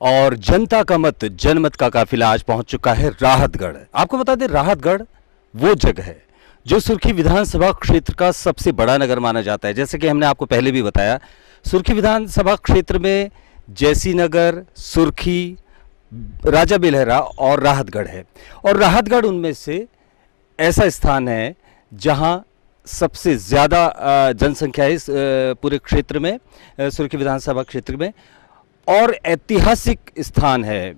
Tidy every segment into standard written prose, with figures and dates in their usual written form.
और जनता का मत जनमत का काफिला आज पहुंच चुका है राहतगढ़। आपको बता दें, राहतगढ़ वो जगह है जो सुर्खी विधानसभा क्षेत्र का सबसे बड़ा नगर माना जाता है। जैसे कि हमने आपको पहले भी बताया, सुर्खी विधानसभा क्षेत्र में जैसी नगर, सुर्खी, राजा बेलहरा और राहतगढ़ है। और राहतगढ़ उनमें से ऐसा स्थान है जहां सबसे ज़्यादा जनसंख्या है इस पूरे क्षेत्र में, सुर्खी विधानसभा क्षेत्र में, और ऐतिहासिक स्थान है।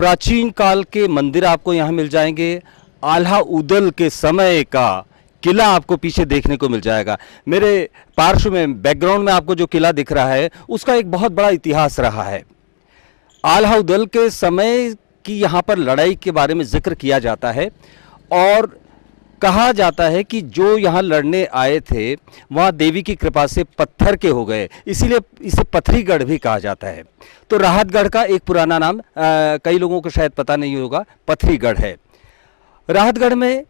प्राचीन काल के मंदिर आपको यहाँ मिल जाएंगे। आल्हा उदल के समय का किला आपको पीछे देखने को मिल जाएगा। मेरे पार्श्व में बैकग्राउंड में आपको जो किला दिख रहा है उसका एक बहुत बड़ा इतिहास रहा है। आल्हा उदल के समय की यहाँ पर लड़ाई के बारे में जिक्र किया जाता है और कहा जाता है कि जो यहाँ लड़ने आए थे वहाँ देवी की कृपा से पत्थर के हो गए, इसीलिए इसे पथरीगढ़ भी कहा जाता है। तो राहतगढ़ का एक पुराना नाम कई लोगों को शायद पता नहीं होगा, पथरीगढ़ है। राहतगढ़ में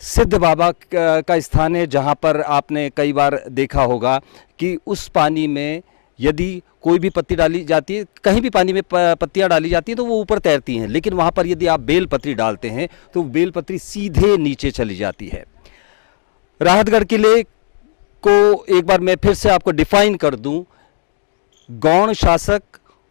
सिद्ध बाबा का स्थान है जहाँ पर आपने कई बार देखा होगा कि उस पानी में यदि कोई भी पत्ती डाली जाती है, कहीं भी पानी में पत्तियां डाली जाती हैं तो वो ऊपर तैरती हैं, लेकिन वहाँ पर यदि आप बेलपत्री डालते हैं तो बेलपत्री सीधे नीचे चली जाती है। राहतगढ़ किले को एक बार मैं फिर से आपको डिफाइन कर दूं। गौड़ शासक,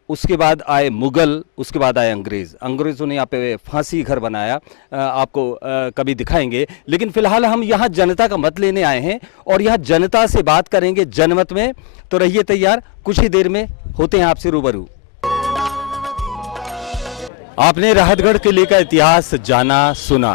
उसके बाद आए मुगल, उसके बाद आए अंग्रेज़। अंग्रेज़ों ने यहाँ पे फांसी घर बनाया, आपको कभी दिखाएंगे। लेकिन फिलहाल हम यहाँ जनता का मत लेने आए हैं और यहाँ जनता से बात करेंगे जनमत में। तो रहिए तैयार, कुछ ही देर में होते हैं आपसे रूबरू। आपने राहतगढ़ किले का इतिहास जाना, सुना,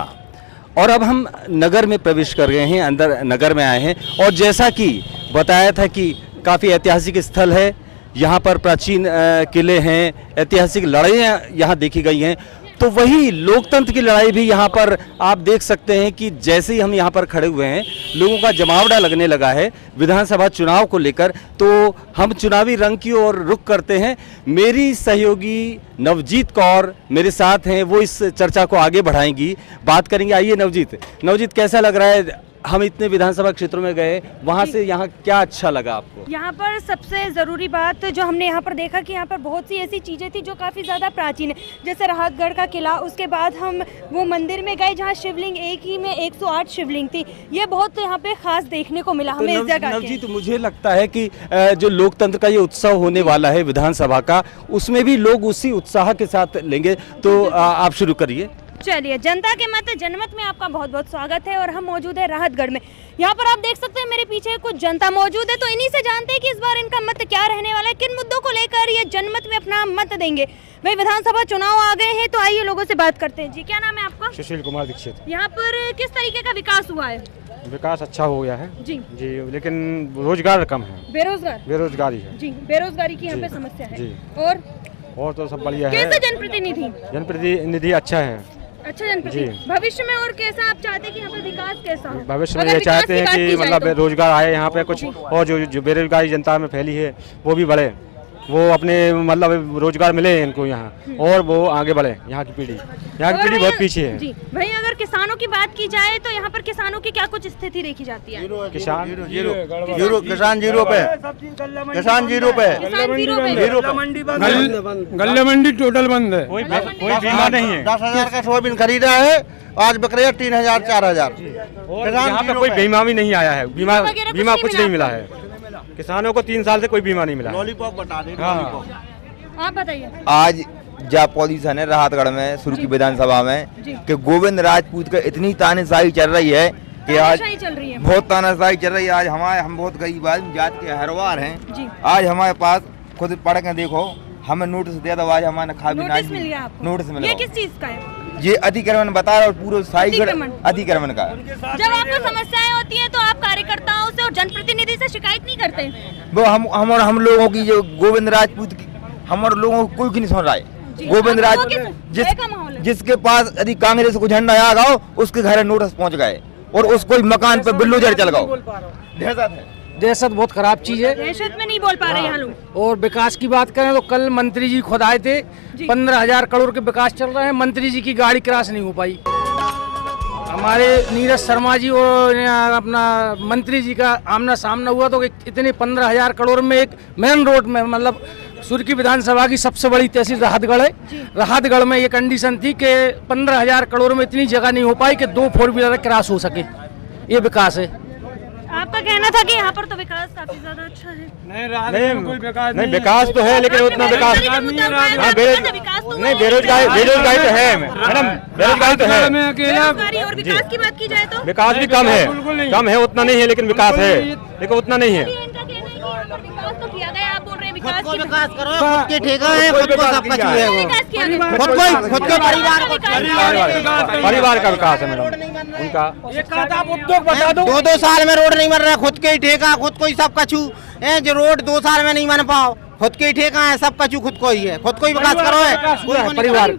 और अब हम नगर में प्रवेश कर गए हैं, अंदर नगर में आए हैं। और जैसा कि बताया था कि काफ़ी ऐतिहासिक स्थल है, यहाँ पर प्राचीन किले हैं, ऐतिहासिक लड़ाइयाँ यहाँ देखी गई हैं। तो वही लोकतंत्र की लड़ाई भी यहाँ पर आप देख सकते हैं कि जैसे ही हम यहाँ पर खड़े हुए हैं लोगों का जमावड़ा लगने लगा है विधानसभा चुनाव को लेकर। तो हम चुनावी रंग की ओर रुख करते हैं। मेरी सहयोगी नवजीत कौर मेरे साथ हैं, वो इस चर्चा को आगे बढ़ाएंगी, बात करेंगे। आइए नवजीत, कैसा लग रहा है? हम इतने विधानसभा क्षेत्रों में गए, वहाँ से यहाँ क्या अच्छा लगा आपको? यहाँ पर सबसे ज़रूरी बात जो हमने यहाँ पर देखा कि यहाँ पर बहुत सी ऐसी चीज़ें थी जो काफ़ी ज़्यादा प्राचीन है, जैसे राहतगढ़ का किला। उसके बाद हम वो मंदिर में गए जहाँ शिवलिंग, एक ही में 108 शिवलिंग थी। ये बहुत यहाँ पे खास देखने को मिला हमें इस जगह। नवजीत, मुझे लगता है कि जो लोकतंत्र का ये उत्सव होने वाला है विधानसभा का, उसमें भी लोग उसी उत्साह के साथ लेंगे। तो आप शुरू करिए। चलिए, जनता के मत जनमत में आपका बहुत बहुत स्वागत है और हम मौजूद है राहतगढ़ में। यहाँ पर आप देख सकते हैं मेरे पीछे कुछ जनता मौजूद है, तो इन्हीं से जानते हैं कि इस बार इनका मत क्या रहने वाला है, किन मुद्दों को लेकर ये जनमत में अपना मत देंगे। भाई, विधानसभा चुनाव आ गए हैं तो आइए लोगों से बात करते हैं। जी, क्या नाम है आपका? सुशील कुमार दीक्षित। यहाँ पर किस तरीके का विकास हुआ है? विकास अच्छा हो गया है जी, लेकिन रोजगार कम है, बेरोजगारी है जी, बेरोजगारी की यहाँ पे समस्या है जी। और तो सब बढ़िया है। कैसे जनप्रतिनिधि अच्छा है, अच्छा जनप्रतिनिधि। भविष्य में और कैसा आप चाहते हैं कि यहाँ पे विकास कैसा हो? भविष्य में ये चाहते हैं कि मतलब रोजगार आए यहाँ पे कुछ, और जो बेरोजगारी जनता में फैली है वो भी बढ़े, वो अपने मतलब रोजगार मिले इनको यहाँ, और वो आगे बढ़े। यहाँ की पीढ़ी बहुत पीछे है जी। भाई, अगर किसानों की बात की जाए तो यहाँ पर किसानों की क्या कुछ स्थिति देखी जाती है? किसान जीरो पे गल्ले मंडी टोटल बंद है, कोई बीमा नहीं है। 10,000 का सोयाबीन खरीदा है, आज बिक रहा है 3,000 4,000। यहाँ पे कोई बीमा भी नहीं आया है, बीमा कुछ नहीं मिला है। किसानों को 3 साल से कोई बीमा नहीं मिला। लॉलीपॉप बता दे। आप बताइए। आज जा पॉल्यूशन है राहतगढ़ में, सुर्खी विधानसभा में, कि गोविंद राजपूत का इतनी तानाशाही चल रही है कि आज बहुत तानाशाही चल रही है। आज हम बहुत गरीब आदमी जात के हरवार हैं। आज हमारे पास खुद पढ़ के देखो, हमें नोटिस दिया था, आज हमारे नोटिस मिला। ये किस चीज का है? ये अधिक्रमण बता रहा है, और पूरे अधिक्रमण का। जब आपको समस्याएं होती हैं तो आप कार्यकर्ताओं से और जनप्रतिनिधि से शिकायत नहीं करते? वो हम लोगों की, जो गोविंद राजपूत की, हमारे लोगों को कोई नहीं सुन रहा है। गोविंद राजपूत जिसके पास यदि कांग्रेस को झंडा आ गया उसके घर नोटिस पहुंच गए और उसको मकान पे बिल्डोजर चल गया। दहशत बहुत खराब चीज है, दहशत में नहीं बोल पा रहे यहाँ लोग। और विकास की बात करें तो कल मंत्री जी खुद आए थे, 15,000 करोड़ के विकास चल रहे हैं, मंत्री जी की गाड़ी क्रॉस नहीं हो पाई। हमारे नीरज शर्मा जी और अपना मंत्री जी का आमना सामना हुआ तो इतने 15,000 करोड़ में एक मेन रोड में मतलब सुर्खी विधानसभा की सबसे बड़ी तहसील राहतगढ़ है। राहतगढ़ में ये कंडीशन थी कि 15,000 करोड़ में इतनी जगह नहीं हो पाई कि 2 4 व्हीलर क्रॉस हो सके। ये विकास है। आपका कहना था कि यहाँ पर तो विकास काफी ज्यादा अच्छा है। नहीं विकास तो है, लेकिन उतना विकास नहीं, बेरोजगारी तो है मैडम, बेरोजगारी तो है। बेरोजगारी और विकास की बात की जाए तो विकास भी कम है, उतना नहीं है, लेकिन विकास है, लेकिन उतना नहीं है। इनका कहना है कि यहाँ पर विकास तो किया गया, आप बोल रहे हैं विकास की विकास करो, खुद के ठेका है, खुद को सब कुछ है, वो विकास किया गया। खुद के परिवार का विकास है मैडम उनका। उद्योग बता दो। 2 साल में रोड नहीं बन रहा, खुद के ही ठेका, खुद को ही सब कछु है। जो रोड 2 साल में नहीं बन पाओ, खुद के ही ठेका है, सब कछु खुद को ही है, खुद को ही विकास करो है। परिवार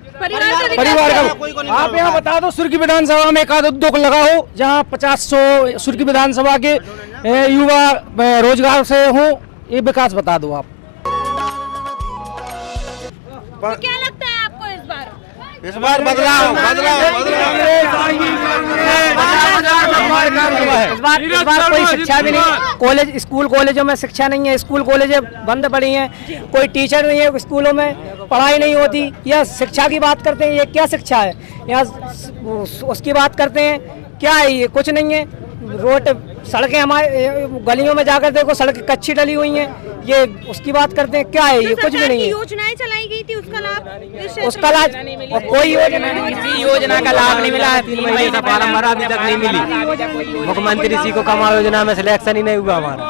का आप यहाँ बता दो, सुर्खी विधानसभा में एक आध उद्योग लगा हो जहाँ 50-100 सुर्खी विधानसभा के युवा रोजगार से हो, ये विकास बता दो आप। तो क्या लगता है आपको इस बार बदलाव इस बार कोई शिक्षा भी नहीं। कॉलेज स्कूल कॉलेजों में शिक्षा नहीं है, स्कूल कॉलेजें बंद पड़ी हैं, कोई टीचर नहीं है स्कूलों में, पढ़ाई नहीं होती। यह शिक्षा की बात करते हैं, ये क्या शिक्षा है? यहाँ उसकी बात करते हैं, क्या है ये? कुछ नहीं है। रोड सड़कें हमारे गलियों में जाकर देखो, सड़कें कच्ची डली हुई हैं, ये उसकी बात करते हैं, क्या है ये? कुछ भी नहीं है। योजनाएं चलाई गई थी, उसका लाभ उसका लाभ और कोई योजना नहीं, किसी योजना का लाभ नहीं मिला है। 3 महीने से फार्म भरा, अभी तक नहीं मिली। मुख्यमंत्री सीको कमाओ योजना में सिलेक्शन ही नहीं हुआ हमारा।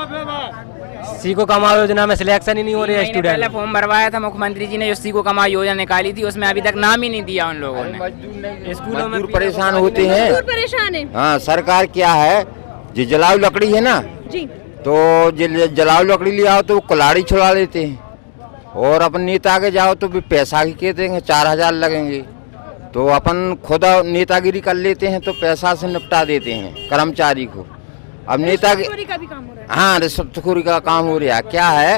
सीको कमाओ योजना में सिलेक्शन ही नहीं हो रही है स्टूडेंट। पहले फॉर्म भरवाया था मुख्यमंत्री जी ने, जो सीको कमाओ योजना निकाली थी, उसमें अभी तक नाम ही नहीं दिया उन लोगों ने। स्कूलों में परेशान होते हैं। परेशान है। हाँ, सरकार क्या है, जो जलाऊ लकड़ी है ना जी, तो जलाऊ लकड़ी ले आओ तो वो कुल्हाड़ी छुड़ा लेते हैं, और अपन नेता के जाओ तो भी पैसा ही के देंगे, 4,000 लगेंगे। तो अपन खुद नेतागिरी कर लेते हैं तो पैसा से निपटा देते हैं कर्मचारी को। अब नेता का भी काम हो रहा है। हाँ, रिश्वतखोरी का काम हो रहा है। क्या है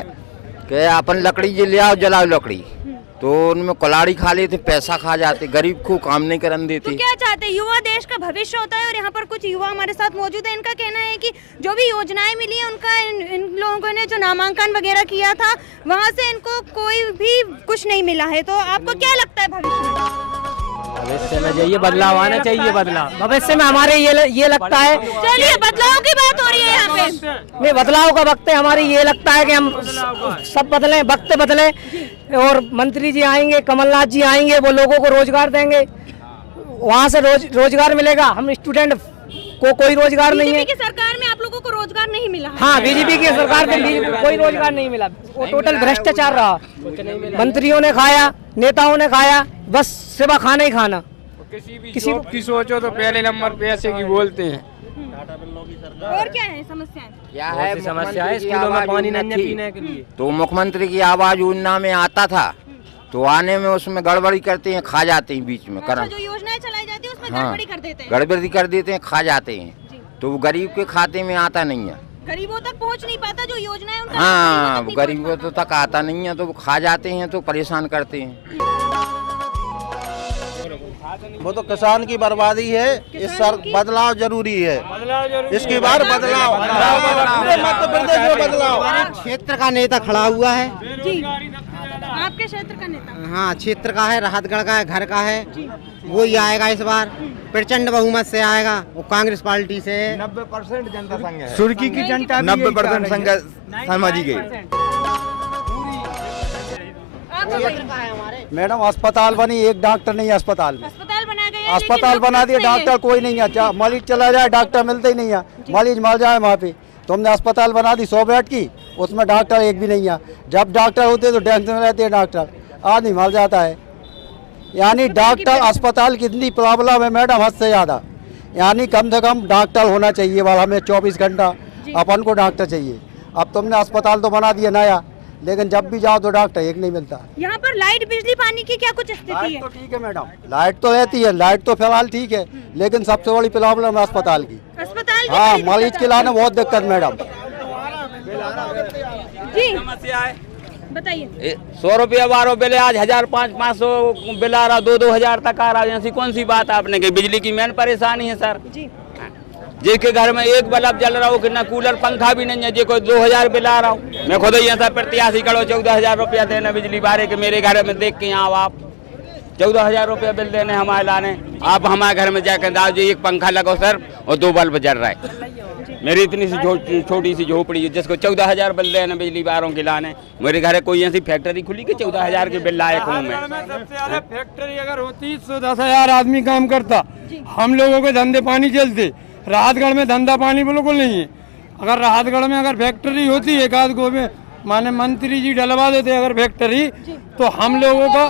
कि अपन लकड़ी जे ले आओ, जलाऊ लकड़ी, तो उनमें कुल्हाड़ी खा लेते, पैसा खा जाते, गरीब को काम नहीं करने देते। तो क्या चाहते हैं? युवा देश का भविष्य होता है, और यहाँ पर कुछ युवा हमारे साथ मौजूद है। इनका कहना है कि जो भी योजनाएं मिली है, उनका इन लोगों ने जो नामांकन वगैरह किया था, वहाँ से इनको कोई भी कुछ नहीं मिला है। तो आपको क्या लगता है भविष्य में चाहिए बदलाव आना चाहिए, बदलाव भविष्य में हमारे ये लगता है। चलिए, बदलाव की बात हो रही है यहाँ पे। नहीं, बदलाव का वक्त है। हमारी ये लगता है कि हम सब बदलें, वक्त बदले, और मंत्री जी आएंगे, कमलनाथ जी आएंगे, वो लोगों को रोजगार देंगे, वहाँ से रोजगार मिलेगा। हम स्टूडेंट को कोई रोजगार नहीं है। बीजेपी की सरकार में आप लोगों को रोजगार नहीं मिला है। हाँ, बीजेपी की सरकार में कोई रोजगार नहीं मिला, वो टोटल भ्रष्टाचार रहा। मंत्रियों ने खाया, नेताओं ने खाया, बस सिवा खाना ही खाना। किसी की सोचो तो पहले नंबर पैसे की बोलते हैं। और क्या है समस्याएं? क्या है समस्या है, स्कूलों में पानी नहीं है पीने के लिए। तो मुख्यमंत्री की आवाज योजना में आता था, तो आने में उसमें गड़बड़ी करते हैं, खा जाते हैं बीच में। अच्छा, जो योजनाएं चलाई जाती है उसमें गड़बड़ी कर देते हैं। गड़बड़ी कर देते हैं, खा जाते हैं, तो वो गरीब के खाते में आता नहीं है, गरीबों तक पहुंच नहीं पाता जो योजना है उनका। हाँ, गरीबों तो तक आता नहीं है, तो वो खा जाते हैं, तो परेशान करते हैं। वो तो किसान की बर्बादी है। इस सर बदलाव जरूरी है, इसकी बार बदलाव, पूरे मध्य प्रदेश में बदलाव। क्षेत्र का नेता खड़ा हुआ है जी, आपके क्षेत्र का नेता? हाँ, क्षेत्र का है, राहतगढ़ का है, घर का है, वो ही आएगा इस बार। प्रचंड बहुमत से आएगा, वो कांग्रेस पार्टी से। 90% जनता संघ है, सुर्खी की जनता 90% संघ समाजी के। मैडम, अस्पताल बनी, एक डॉक्टर नहीं है अस्पताल में। अस्पताल बना गया, अस्पताल बना दिया, डॉक्टर कोई नहीं है। मरीज चला जाए, डॉक्टर मिलते ही नहीं है, मरीज मर जाए वहाँ पे। तो हमने अस्पताल बना दी 100 बेड की, उसमें डॉक्टर एक भी नहीं है। जब डॉक्टर होते तो टेंशन में रहते हैं डॉक्टर, आदमी मर जाता है। यानी डॉक्टर अस्पताल कितनी प्रॉब्लम है मैडम, हद से ज़्यादा। यानी कम से कम डॉक्टर होना चाहिए वाला, हमें 24 घंटा अपन को डॉक्टर चाहिए। अब तुमने अस्पताल तो बना दिया नया, लेकिन जब भी जाओ तो डॉक्टर एक नहीं मिलता। यहाँ पर लाइट, बिजली, पानी की क्या कुछ स्थिति है? तो ठीक है मैडम, लाइट तो रहती है, लाइट तो फिलहाल ठीक है, लेकिन सबसे बड़ी प्रॉब्लम है अस्पताल की। अस्पताल की हाँ, मरीज के लाने बहुत दिक्कत मैडम। जी, समस्या है, बताइए। 100 रुपया 12 बिल, आज 1500-500 बिल आ रहा, 2-2 हजार तक आ रहा है। ऐसी कौन सी बात आपने कही? बिजली की मेन परेशानी है सर। जी, जिसके घर में एक बल्ब जल रहा हो कि ना कूलर पंखा भी नहीं है, जी कोई 2000 बिल आ रहा हूँ। मैं खुद ही ऐसा प्रत्याशी करो 14,000 रुपया देना बिजली बारे के मेरे घर में देख के यहाँ आप 14,000 रुपया बिल देने हमारे लाने। आप हमारे घर में जाकर दाओ जी एक पंखा लगो सर और 2 बल्ब जल रहा है। मेरी इतनी सी छोटी सी झोपड़ी है जिसको 14,000 बिल देने बिजली बारों के लाने। मेरे घर कोई ऐसी फैक्ट्री खुली कि 14,000 के बिल लायक हूँ मैं। फैक्ट्री अगर होती तो 10,000 आदमी काम करता, हम लोगों के धंधे पानी चलते। राहतगढ़ में धंधा पानी बिल्कुल नहीं है। अगर राहतगढ़ में अगर फैक्ट्री होती एक आध गो में माने मंत्री जी डलवा देते अगर फैक्ट्री तो हम लोगों का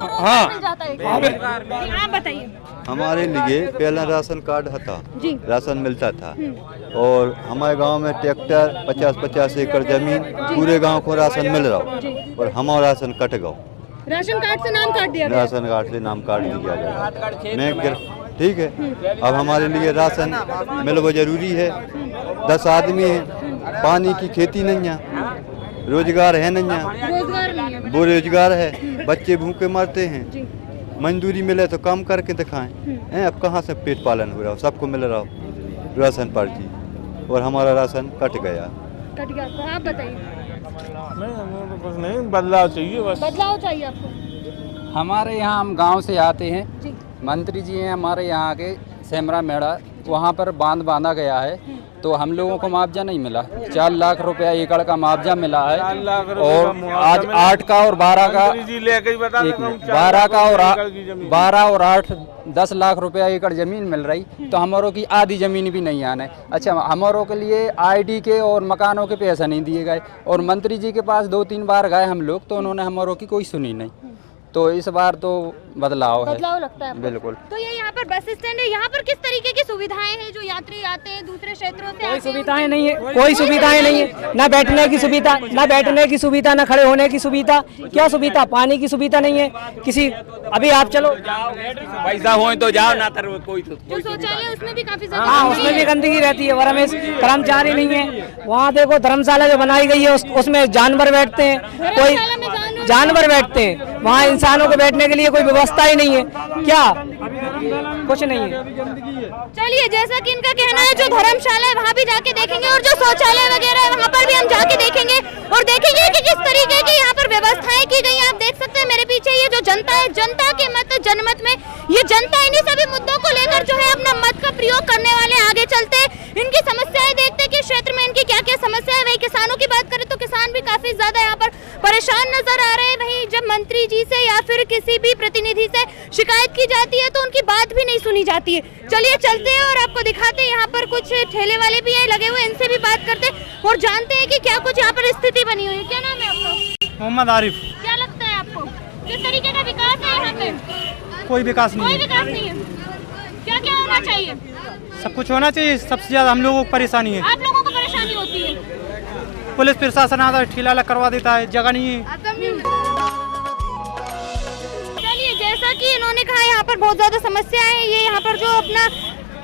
हाँ। आप बताइए। हमारे लिए पहला राशन कार्ड था, राशन मिलता था और हमारे गांव में ट्रैक्टर 50-50 एकड़ जमीन पूरे गांव को राशन मिल रहा और हमारा राशन कट गया। राशन कार्ड से नाम काट दिया? राशन कार्ड से नाम काट दिया गया। मैं ठीक है, अब हमारे लिए राशन मिलना जरूरी है। 10 आदमी है, पानी की खेती नहीं है, रोजगार है नहीं है, वो रोजगार है, बच्चे भूखे मरते हैं। मजदूरी मिले तो काम करके दिखाएं। अब कहाँ से पेट पालन हो रहा हो, सबको मिल रहा हो राशन पर्ची और हमारा राशन कट गया। तो आप बताइए। कुछ नहीं, बदलाव चाहिए बस। बदलाव चाहिए आपको? हमारे यहाँ हम गांव से आते हैं, मंत्री जी हैं हमारे यहाँ के सेमरा मेड़ा, वहाँ पर बांध बांधा गया है तो हम लोगों को मुआवजा नहीं मिला। 4 लाख रुपया एकड़ का मुआवजा मिला है और आज 8 का और 12 का 12 और 8 10 लाख रुपया एकड़ जमीन मिल रही तो हमारों की आधी जमीन भी नहीं आने। अच्छा, हमारों के लिए आईडी के और मकानों के पैसा नहीं दिए गए और मंत्री जी के पास 2-3 बार गए हम लोग तो उन्होंने हमारों की कोई सुनी नहीं। तो इस बार तो बदलाव लगता है आपको? बिल्कुल। तो ये यहाँ पर बस स्टैंड है, यहाँ पर किस तरीके की सुविधाएं हैं जो यात्री आते हैं दूसरे क्षेत्रों से? कोई सुविधाएं नहीं है, कोई सुविधाएं नहीं है, ना बैठने की सुविधा, ना बैठने की सुविधा, ना खड़े होने की सुविधा। क्या सुविधा? पानी की सुविधा नहीं है किसी। अभी आप चलो पैसा हो तो जाओ ना तो कोई जो शौचालय उसमें भी काफी ज्यादा हाँ, उसमें भी गंदगी रहती है। और हमें कर्मचारी नहीं है वहाँ। देखो धर्मशाला जो बनाई गई है उसमें जानवर बैठते हैं, कोई जानवर बैठते हैं वहाँ, इंसानों को बैठने के लिए कोई व्यवस्था ही नहीं है। क्या? कुछ नहीं है। चलिए, जैसा कि इनका कहना है जो धर्मशाला है वहाँ भी जाके देखेंगे और जो शौचालय वगैरह है वहाँ पर भी हम जाके देखेंगे और देखेंगे कि किस तरीके की यहाँ पर व्यवस्थाएं की गई हैं। आप देख सकते हैं मेरे पीछे ये जो जनता है, जनता के मत जनमत में ये जनता इन्हीं सभी मुद्दों को लेकर जो है अपना मत का प्रयोग करने वाले आगे चलते इनकी समस्याएं देखते कि क्षेत्र में इनकी क्या क्या समस्या है। वही किसानों की बात करें तो किसान भी काफी ज्यादा यहाँ पर परेशान नजर आ रहे हैं। वहीं जब मंत्री जी से या फिर किसी भी प्रतिनिधि से शिकायत की जाती है तो उनकी बात भी नहीं सुनी जाती है। चलिए चलते हैं और आपको दिखाते हैं, यहाँ पर कुछ ठेले वाले भी हैं लगे हुए, इनसे भी बात करते हैं और जानते हैं कि क्या कुछ यहाँ पर स्थिति बनी हुई है। क्या नाम है आपका? मोहम्मद आरिफ। क्या लगता है आपको किस तरीके का विकास है यहाँ पे? कोई विकास नहीं है। कोई विकास नहीं है। क्या क्या होना चाहिए? सब कुछ होना चाहिए। सबसे ज्यादा हम लोगों को परेशानी है। आप लोगों को परेशानी होती है? पुलिस प्रशासन आता है, ठेला करवा देता है, जगह नहीं है। चलिए, जैसा कि इन्होंने कहा यहाँ पर बहुत ज्यादा समस्या है। ये यहाँ पर जो अपना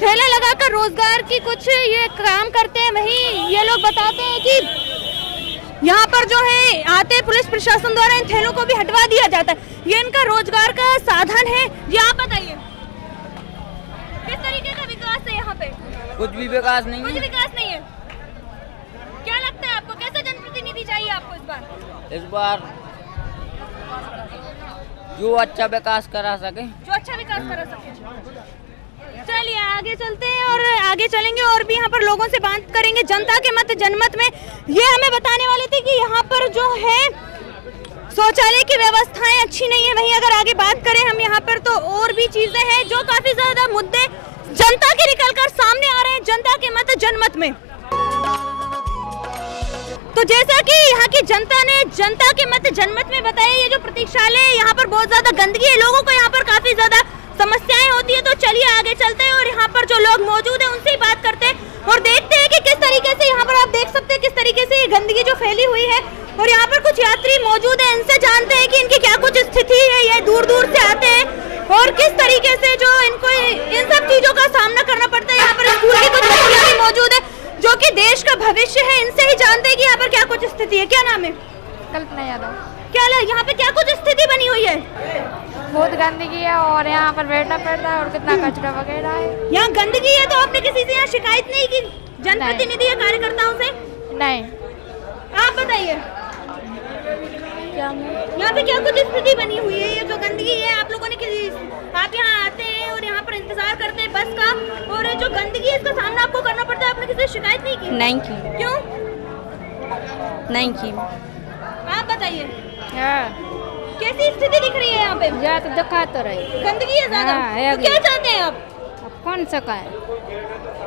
ठेला लगाकर रोजगार की कुछ ये काम करते हैं, वहीं ये लोग बताते हैं कि यहाँ पर जो है आते पुलिस प्रशासन द्वारा इन ठेलों को भी हटवा दिया जाता है। ये इनका रोजगार का साधन है। ये आप बताइए किस तरीके का विकास है यहाँ पे? कुछ भी विकास नहीं कुछ विकास नहीं है। क्या लगता है आपको, कैसा जनप्रतिनिधि चाहिए आपको इस बार? इस बार जो अच्छा विकास करा सके, जो अच्छा विकास करा सके। चलिए आगे चलते हैं और आगे चलेंगे और भी यहाँ पर लोगों से बात करेंगे। जनता के मत जनमत में ये हमें बताने वाले थे कि यहाँ पर जो है शौचालय की व्यवस्थाएं अच्छी नहीं है। वहीं अगर आगे बात करें हम यहाँ पर तो और भी चीजें हैं जो काफी ज्यादा मुद्दे जनता के निकलकर सामने आ रहे हैं जनता के मत जनमत में। तो जैसा कि यहाँ की जनता ने जनता के मत जनमत में बताया, ये जो प्रतीक्षालय है यहाँ पर बहुत ज्यादा गंदगी है, लोगों को यहाँ पर काफी ज्यादा समस्याएं होती है। तो चलिए आगे चलते हैं और यहाँ पर जो लोग मौजूद हैं उनसे ही बात करते हैं और देखते हैं कि किस तरीके से यहाँ पर आप देख सकते हैं किस तरीके से ये गंदगी जो फैली हुई है। और यहाँ पर कुछ यात्री मौजूद हैं, इनसे जानते हैं कि इनकी क्या कुछ स्थिति है। ये दूर दूर से आते हैं और किस तरीके से जो इनको इन सब चीजों का सामना करना पड़ता है। यहाँ पर स्कूल की कुछ बच्चियां भी मौजूद है जो कि देश का भविष्य है, इनसे ही जानते हैं कि यहाँ पर क्या कुछ स्थिति है। क्या नाम है? कल्पना यादव। क्या यहाँ पे क्या कुछ स्थिति बनी हुई है? बहुत गंदगी है और यहाँ पर बैठना पड़ता है और कितना कचरा वगैरह है। यहाँ गंदगी है तो आपने किसी से यहाँ शिकायत नहीं की, जनप्रतिनिधि या कार्यकर्ताओं से? नहीं। आप बताइए यहाँ पे क्या कुछ स्थिति बनी हुई है? ये जो गंदगी है आप लोगों ने आप यहाँ आते हैं और यहाँ पर इंतजार करते हैं बस का, और जो गंदगी है इसका सामना आपको करना पड़ता है, आपने किसी से शिकायत नहीं की? नहीं की। क्यों नहीं की? आप बताइए कैसी स्थिति दिख रही है यहाँ पे? तो दिखा तो रही गंदगी है ज्यादा। तो क्या चाहते हैं आप? कौन सा का है?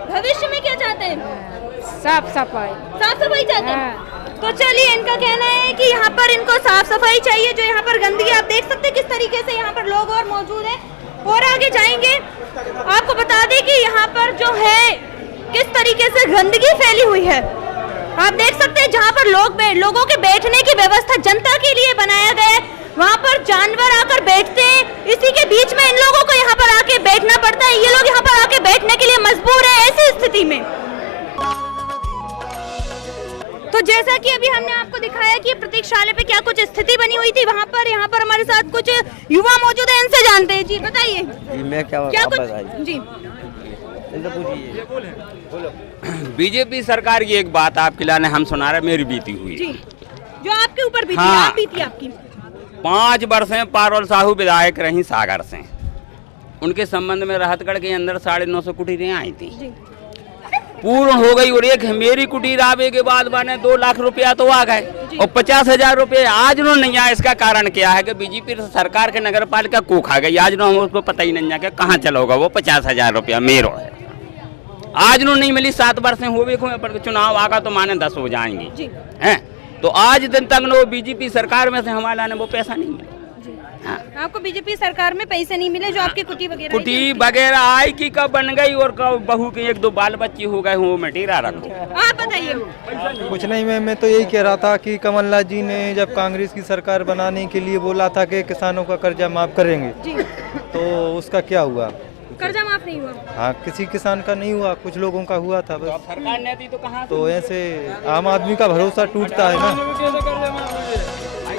भविष्य में क्या चाहते हैं? साफ सफाई। साफ सफाई चाहते हैं? तो चलिए, इनका कहना है कि यहाँ पर इनको साफ सफाई चाहिए। जो यहाँ पर गंदगी आप देख सकते हैं किस तरीके से यहाँ पर लोग और मौजूद हैं, और आगे जाएंगे आपको बता दें कि यहाँ पर जो है किस तरीके से गंदगी फैली हुई है। आप देख सकते हैं जहाँ पर लोगों के बैठने की व्यवस्था जनता के लिए बनाया गया है, वहाँ पर जानवर आकर बैठते हैं, इसी के बीच में इन लोगों को यहाँ पर आके बैठना पड़ता है। ये लोग यहाँ पर आके बैठने के लिए मजबूर है ऐसी स्थिति में। तो जैसा कि अभी हमने आपको दिखाया कि प्रतीक्षालय पे क्या कुछ स्थिति बनी हुई थी, वहाँ पर यहाँ पर हमारे साथ कुछ युवा मौजूद हैं, इनसे जानते हैं। जी बताइए मैं क्या कुछ जी बीजेपी सरकार की एक बात आपके लाने हम सुना रहे, मेरी बीती हुई जी, जो आपके ऊपर बीती हाँ। आप बीती आपकी 5 वर्षें पारोल साहू विधायक रही सागर से। उनके संबंध में राहतगढ़ के अंदर 950 कुटीरें आई थी, पूर्ण हो गई, और एक मेरी कुटीर आवे के बाद मैंने 2 लाख रुपया तो आ गए और 50,000 रुपये आज नो नहीं आया। इसका कारण क्या है कि बीजेपी सरकार के नगर पालिका को खा गई। आज नो हम उसको पता ही नहीं है कहाँ चला होगा वो 50,000 रुपया मेरो है। आज नो नहीं मिली, 7 वर्ष हो गए, पर चुनाव आगा तो माने 10 हो जाएंगे हैं। तो आज दिन तक नो बीजेपी सरकार में से हमारे लाने वो पैसा नहीं मिला। हाँ। आपको बीजेपी सरकार में पैसे नहीं मिले जो आपकी कुटी वगैरह आई कि कब बन गई, और कब बहू के 1-2 बाल बच्चे हो गए हो मटेरा रखो। आप बताइए। कुछ नहीं मैं तो यही कह रहा था कि कमलनाथ जी ने जब कांग्रेस की सरकार बनाने के लिए बोला था कि किसानों का कर्जा माफ करेंगे, तो उसका क्या हुआ? कर्जा माफ नहीं हुआ। हाँ, किसी किसान का नहीं हुआ, कुछ लोगों का हुआ था बस। सरकार ने दी तो कहाँ? तो ऐसे आम आदमी का भरोसा टूटता है ना।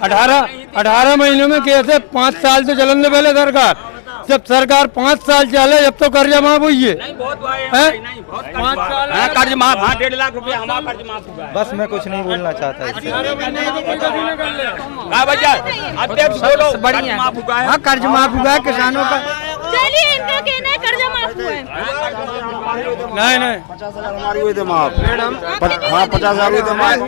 18 महीनों में कैसे 5 साल तो चलन दे पहले सरकार, जब सरकार 5 साल चले जब तो कर्जा माफ हुई है। कर्ज माफ 1.5 लाख रुपया हमारा कर्ज माफ हुआ है। बस मैं कुछ नहीं बोलना चाहता। कर्ज माफ हुआ है किसानों का। चलिए, इनका कहना है कर्जा माफ हुआ है। नहीं 50,000 हमारे हुए थे माफ मैडम। हाँ 50,000 हुए थे माफ।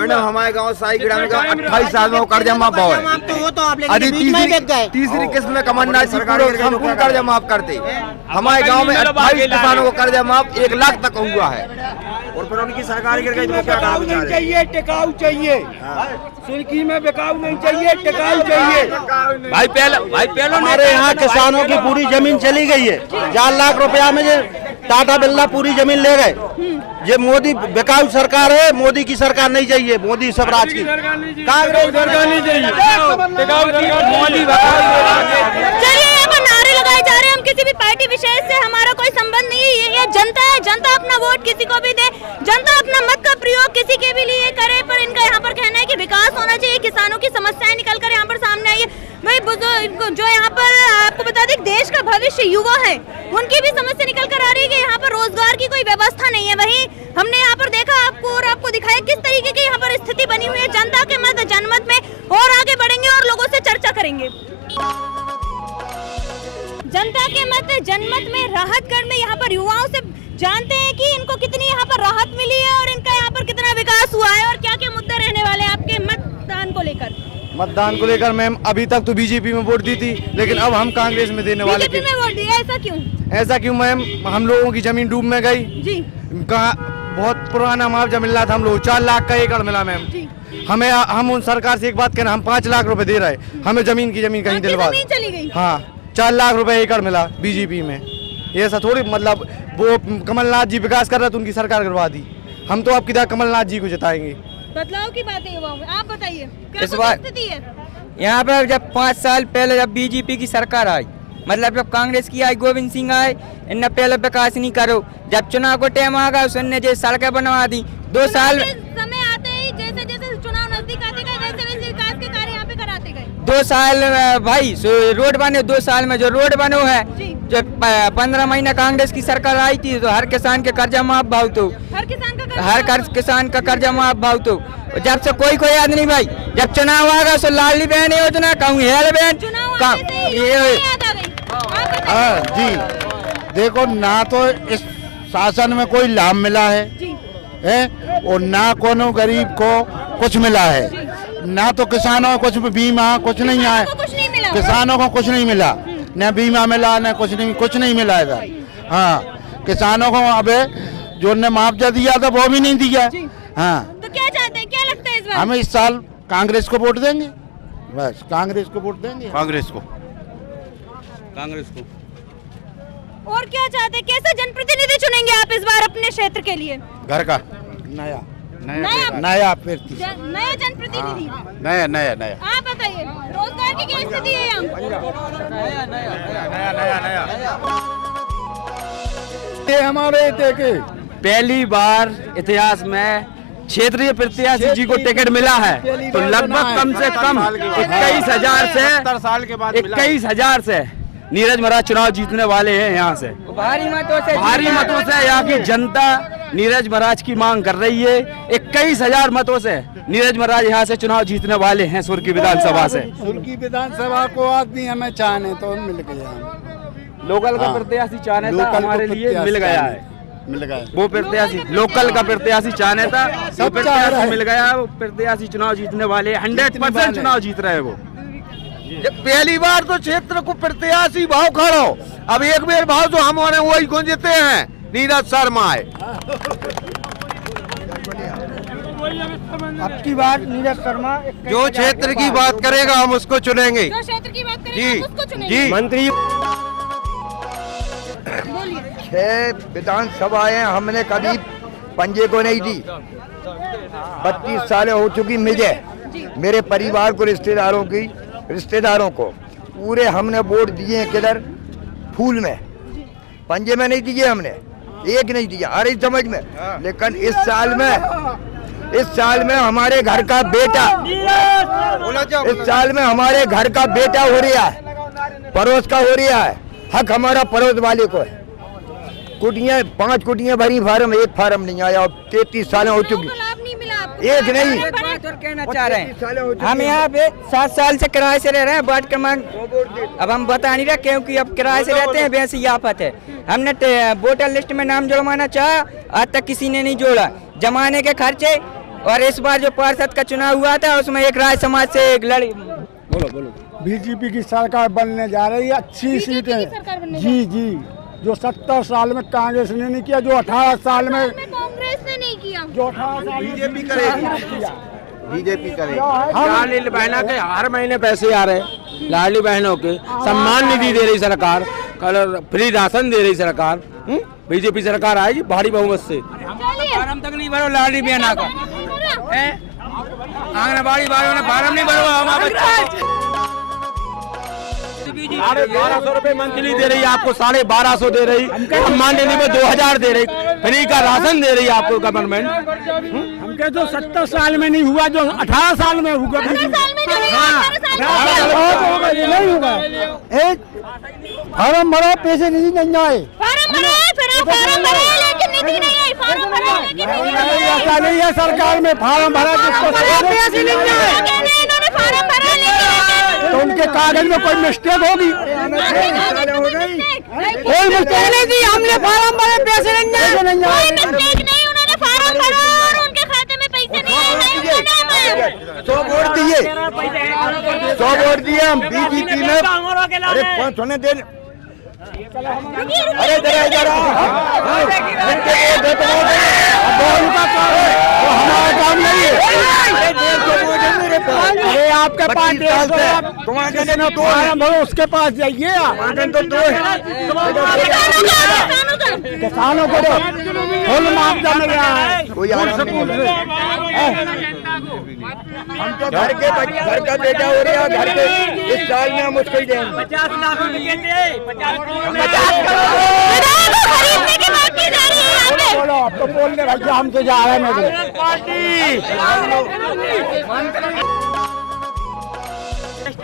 मैडम हमारे गाँव साई ग्राम का 28 साल में वो कर्जा माफ हुआ है। तीसरी किस्त में कमलनाथ जी संपूर्ण कर्जा माफ करते। हमारे गांव में 28 किसानों को कर्जा माफ 1 लाख तक हुआ है, और फिर उनकी सरकार गिर गई तो क्या नहीं चाहिए, टिकाऊ चाहिए। सुर्खी में बिकाऊ नहीं चाहिए, टिकाऊ चाहिए। भाई पहले हमारे यहाँ किसानों की पूरी जमीन चली गई है। 4 लाख रुपया में जो टाटा बिरला पूरी जमीन ले गए। ये मोदी बिकाऊ सरकार है, मोदी की सरकार नहीं चाहिए, मोदी स्वराज की कांग्रेस सरकार नहीं चाहिए। चलिए, यहाँ पर नारे लगाए जा रहे हैं। हम किसी भी पार्टी विशेष से हमारा कोई संबंध नहीं है, ये जनता है। जनता अपना वोट किसी को भी दे, जनता अपना मत का प्रयोग किसी के भी लिए करे, पर इनका यहाँ पर कहना है कि विकास होना चाहिए, किसानों की समस्याएं निकल कर यहाँ पर सामने आई है। भाई जो यहाँ पर आपको बता दें देश का भविष्य युवा है, उनकी भी समस्या निकल कर आ रही है कि यहाँ पर रोजगार की कोई व्यवस्था नहीं है। वहीं हमने यहाँ पर देखा आपको और आपको दिखाया किस तरीके की यहाँ पर स्थिति बनी हुई है। जनता के मत जनमत में और आगे बढ़ेंगे और लोगों से चर्चा करेंगे। जनता के मत जनमत में राहतगढ़ में यहाँ पर युवाओं से जानते हैं कि इनको कितनी यहाँ पर राहत मिली है और इनका यहाँ पर कितना विकास हुआ है और क्या क्या मुद्दे रहने वाले हैं आपके मतदान को लेकर। मतदान को लेकर मैम अभी तक तो बीजेपी में वोट दी थी, लेकिन अब हम कांग्रेस में देने वाले। बीजेपी में वोट दिया, ऐसा क्यों? ऐसा क्यों मैम? हम लोगों की जमीन डूब में गई जी। बहुत पुराना मुआवजा मिल रहा था, हम लोग 4 लाख का एकड़ मिला मैम। हमें हम उन सरकार से एक बात कहना, हम 5 लाख रुपए दे रहे, हमें जमीन कहीं दिलवा। चली गई। हाँ 4 लाख रुपए एकड़ मिला बीजेपी में। ये ऐसा थोड़ी, मतलब वो कमलनाथ जी विकास कर रहे थे, उनकी सरकार करवा दी। हम तो अब किधर कमलनाथ जी को जिताएंगे। बदलाव की बात है युवाओं में, आप बताइए क्या इस बार स्थिति है यहाँ पर? जब 5 साल पहले जब बीजेपी की सरकार आई, मतलब जब कांग्रेस की आई, गोविंद सिंह आए, इनने पहले विकास नहीं करो। जब चुनाव को टाइम आ गया उसने जो सड़कें बनवा दी 2 साल समय आते ही जैसे जैसे चुनाव नजदीक आते गए वैसे वैसे विकास के कार्य यहाँ पे कराते गए। 2 साल भाई रोड बने, 2 साल में जो रोड बनो है, जो 15 महीना कांग्रेस की सरकार आई थी तो हर किसान के कर्जा माफ भाव तो हर किसान का कर्जा माफ भाव तो जब से कोई याद नहीं भाई। जब चुनाव आएगा सो लाडली बहन योजना कहूँ हेल बहन जी। देखो ना तो इस शासन में कोई लाभ मिला है और ना कोनो गरीब को कुछ मिला है, ना तो किसानों को कुछ बीमा कुछ नहीं आया, किसानों को कुछ नहीं मिला, न बीमा मिला न कुछ नहीं मिला इधर। हाँ, किसानों को अब जो ने मुआवजा दिया था वो भी नहीं दिया। हाँ, तो क्या चाहते हैं, क्या लगता है इस बार? हम इस साल कांग्रेस को वोट देंगे, बस कांग्रेस को वोट देंगे। कांग्रेस को और क्या चाहते हैं, कैसा जनप्रतिनिधि चुनेंगे आप इस बार अपने क्षेत्र के लिए? घर का नया जनप्रतिनिधि। नया आप बताइए, रोजगार की क्या स्थिति है यहाँ? ये हमारे देखे पहली बार इतिहास में क्षेत्रीय प्रत्याशी जी को टिकट मिला है, तो लगभग कम से कम 21,000 से नीरज महाराज चुनाव जीतने वाले हैं। यहाँ से भारी मतों से यहाँ की जनता नीरज महाराज की मांग कर रही है। 21,000 मतों से नीरज महाराज यहाँ से चुनाव जीतने वाले हैं सुर्खी विधानसभा से। सुर्खी विधानसभा को आदमी हमें चाहने तो मिल गया, लोकल का प्रत्याशी चाहने था, हमारे लिए मिल गया है। वो प्रत्याशी लोकल का प्रत्याशी चाहने था, वो प्रत्याशी मिल गया। वो प्रत्याशी चुनाव जीतने वाले 100% चुनाव जीत रहे हैं वो। पहली बार तो क्षेत्र को प्रत्याशी भाव खड़ो, अब एक बेर भाव तो हमारे वही गुंजते हैं, नीरज शर्मा है। अब की बार नीरज शर्मा जो क्षेत्र की बात करेगा हम उसको चुनेंगे। जो क्षेत्र की बात करेंगे हम उसको चुनेंगे। जी मंत्री 6 विधानसभाएं हमने कभी पंजे को नहीं दी। 32 सालें हो चुकी मुझे, मेरे परिवार को, रिश्तेदारों को पूरे हमने वोट दिए किधर, फूल में, पंजे में नहीं दिए हमने, एक नहीं दिया हर समझ में। लेकिन इस साल में हमारे घर का बेटा, इस साल में हमारे घर का बेटा हो रहा है, पड़ोस का हो रहा है, हक हमारा पड़ोस वाले को है। कुटियाँ 5 कुटियाँ भरी, फार्म 1 फार्म नहीं आया। 33 सालें हो चुकी, एक नहीं। कहना चाह रहे हैं हम यहाँ पे 7 साल से किराए से रह रहे हैं। वार्ड क्रमांक अब हम बता नहीं रहे क्योंकि अब किराए से रहते हैं, वैसी आफत है। हमने वोटर लिस्ट में नाम जुड़वाना चाहा, आज तक किसी ने नहीं जोड़ा। जमाने के खर्चे, और इस बार जो पार्षद का चुनाव हुआ था उसमें एक राय समाज से एक लड़ी बीजेपी की सरकार बनने जा रही है, अच्छी सीटें। जी, जो 70 साल में कांग्रेस ने नहीं किया, जो 18 साल में कांग्रेस ने नहीं किया, जो 18 साल बीजेपी करेगी। लाडली बहनों के हर महीने पैसे आ रहे हैं, लाडली बहनों के सम्मान निधि दे रही सरकार, कल फ्री राशन दे रही सरकार। बीजेपी सरकार आएगी भारी बहुमत से। फार्म तक नहीं भरो लाडली बहना का, आंगनबाड़ी वालों ने फार्म नहीं भरो। हमारा 1250 रुपए मंथली दे रही है आपको, 1250 दे रही, सम्मान निधि में 2000 दे रही, फ्री का राशन दे रही है आपको गवर्नमेंट। हमके जो 70 साल में नहीं हुआ, जो 18 साल में हुआ, नहीं हुआ। फार्म भरो, पैसे नहीं आए। ऐसा नहीं है, सरकार में फार्म भरा जिसको पैसे नहीं आए तो उनके कागज में कोई मिस्टेक होगी। कोई मिस्टेक नहीं थी, हमने फार्म भरे, पैसे नहीं आए। उन्होंने फार्म भरा और उनके खाते में पैसे नहीं आए। 100 वोट दिए, 100 वोट दिए हम बीजेपी में। अरे 5 होने दे, अरे जरा हमारा काम नहीं है। अरे आपके पास उसके पास जाइए, किसानों को फुल मुआवजा मिल रहा है। हम तो घर का बेटा हो रहा है, घर के इस साल में हम उसको ही देंगे 50 लाख रुपए थे। 50 बोलो, अब तो बोल दे भैया, हम तो जा रहे हैं।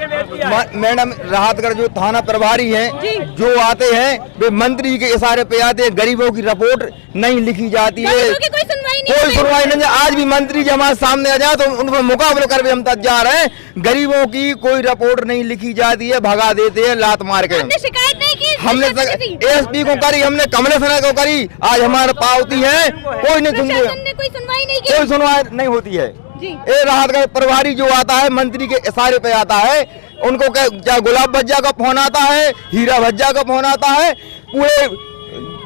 मैडम राहतगढ़ जो थाना प्रभारी हैं जो आते हैं वे मंत्री के इशारे पे आते हैं, गरीबों की रिपोर्ट नहीं लिखी जाती है, कोई सुनवाई नहीं। आज भी मंत्री जी हमारे सामने आ जाए तो उनको मुकाबले कर भी हम तैयार हैं। गरीबों की कोई रिपोर्ट नहीं लिखी जाती है, भगा देते हैं लात मार के। हमने एसपी को करी, हमने कमलेश्वर को करी, आज हमारे पावती है, कोई नहीं सुनते, कोई सुनवाई नहीं होती है। ये राहतगढ़ प्रभारी जो आता है मंत्री के इशारे पे आता है, उनको क्या गुलाब भज्जा का फोन आता है, हीरा भज्जा का फोन आता है, पूरे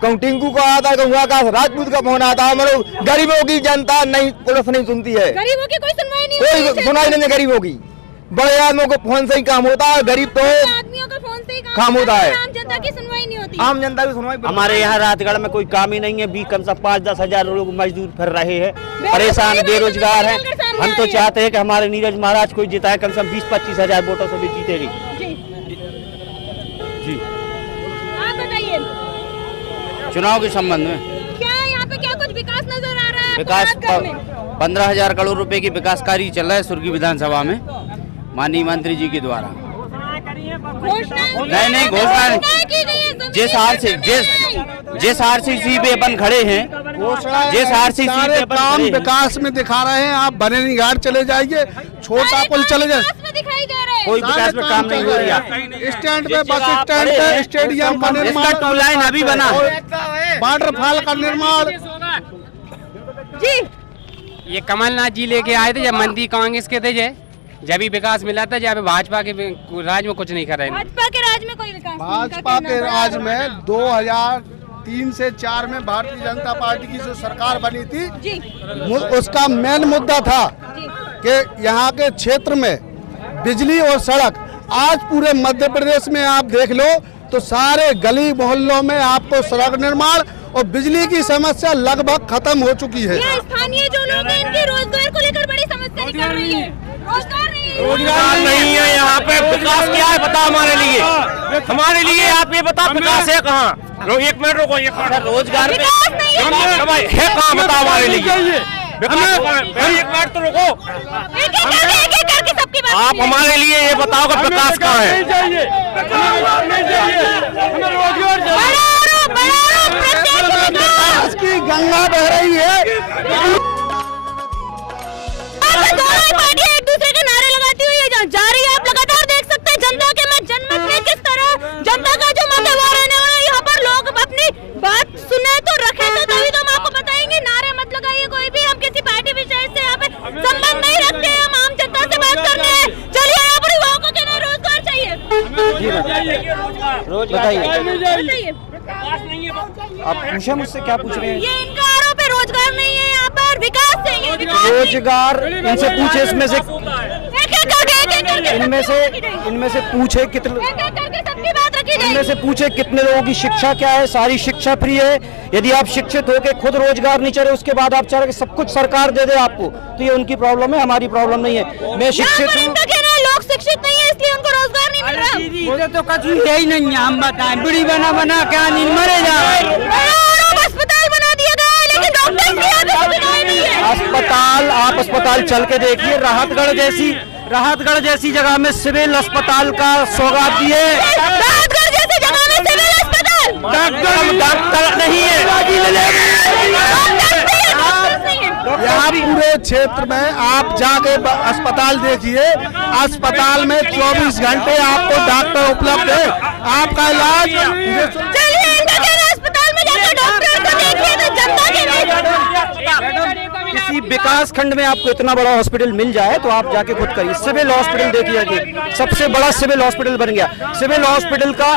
टिंकू का आता है, कहूँ आकाश राजपूत का फोन आता है। मतलब गरीबों की जनता नहीं, पुलिस नहीं सुनती है, गरीबों की कोई सुनवाई नहीं, कोई सुनवाई नहीं है गरीबों की। बड़े आदमियों को फोन से ही काम होता है, गरीब तो आदमियों का फोन से ही काम होता है, आम जनता की सुनवाई नहीं होती। आम जनता की सुनवाई हमारे यहाँ राहतगढ़ में कोई काम ही नहीं है। 20 कम से 5-10 हजार लोग मजदूर फिर रहे हैं, परेशान बेरोजगार हैं। हम तो चाहते हैं कि हमारे नीरज महाराज को जिताए, कम से कम 20-25 हजार वोटों से भी जीतेगी। जी आप बताइए चुनाव के संबंध में क्या यहाँ पे क्या कुछ विकास नजर आ रहा है? विकास 15,000 करोड़ रुपए की विकास कार्य चल रहा है सुर्खी विधानसभा में माननीय मंत्री जी के द्वारा। नहीं घोषणा जिस आरसीसी पे अपन खड़े हैं, जिस आरसीसी पे काम विकास में दिखा रहे हैं। आप बनेनी घाट चले जाइए, छोटा पुल चले जाए, कोई विकास में काम नहीं हो रहा। स्टैंड पे, बस स्टैंड पे, स्टेडियम का निर्माण, टू लाइन अभी बना, वाटरफॉल का निर्माण। जी ये कमलनाथ जी लेके आए थे जब मंत्री कांग्रेस के थे, जब भी विकास मिला था, जब भाजपा के राज में कुछ नहीं कर रहे। भाजपा के राज में कोई विकास, भाजपा के राज में 2003 से 4 में भारतीय जनता पार्टी की जो सरकार बनी थी जी। उसका मेन मुद्दा था कि यहाँ के क्षेत्र में बिजली और सड़क। आज पूरे मध्य प्रदेश में आप देख लो तो सारे गली मोहल्लों में आपको सड़क निर्माण और बिजली की समस्या लगभग खत्म हो चुकी है। स्थानीय जो लोग हैं इनके रोजगार को लेकर बड़ी समस्या निकल रही है। रोजगार नहीं है यहाँ पे। विकास क्या है बता हमारे लिए, हमारे लिए आप ये बता विकास है कहाँ? एक मिनट रुको, रोजगार है कहाँ बता हमारे लिए? एक मिनट तो रुको, आप हमारे लिए ये बताओ कि विकास कहाँ है? विकास की गंगा बह रही है। दोनों पार्टियां एक दूसरे के नारे लगाती हुई जा रही है। आप लगातार देख सकते हैं जनता के मत जनमत में किस तरह जनता का जो मत है वो रहने वाला है। यहाँ पर लोग अपनी बात सुने तो रखे तो तभी तो हम आपको बताएंगे। नारे मत लगाइए कोई भी, हम किसी पार्टी विशेष से यहाँ पे संबंध नहीं रखते हैं, हम आम जनता से बात करते हैं। चलिए यहाँ पर युवाओं को कहना रोजगार चाहिए। आप पूछे मुझसे क्या पूछ रहे हैं? ये इनका आरोप है, रोजगार नहीं है यहाँ पर, विकास चाहिए। रोजगार इनसे पूछे, इनमें से पूछे कितने, इनमें से पूछे कितने लोगों की शिक्षा क्या है? सारी शिक्षा फ्री है। यदि आप शिक्षित होकर खुद रोजगार नहीं चाह रहे, उसके बाद आप चाह रहे कि सब कुछ सरकार दे दे आपको, तो ये उनकी प्रॉब्लम है, हमारी प्रॉब्लम नहीं है। मैं शिक्षित हूँ, लोग शिक्षित नहीं है इसलिए उनको रोजगार नहीं मिल रहा। तो कुछ है ही नहीं है, हम बताएं बुढ़ी बना क्या नहीं मरे जा। अस्पताल बना दिया गया है लेकिन डॉक्टर नहीं है। अस्पताल, आप अस्पताल चल के देखिए, राहतगढ़ जैसी जगह में सिविल अस्पताल का सौगात दिए। राहतगढ़ जैसी जगह में सिविल अस्पताल, डॉक्टर नहीं है। यहाँ पूरे क्षेत्र में आप जाके अस्पताल देखिए, अस्पताल में 24 घंटे आपको डॉक्टर उपलब्ध है। आपका इलाज अस्पताल में जाकर डॉक्टर को देखिए तो जनता के किसी विकास खंड में आपको इतना बड़ा हॉस्पिटल मिल जाए तो आप जाके खुद करिए। सिविल हॉस्पिटल देखिए, सबसे बड़ा सिविल हॉस्पिटल बन गया। सिविल हॉस्पिटल का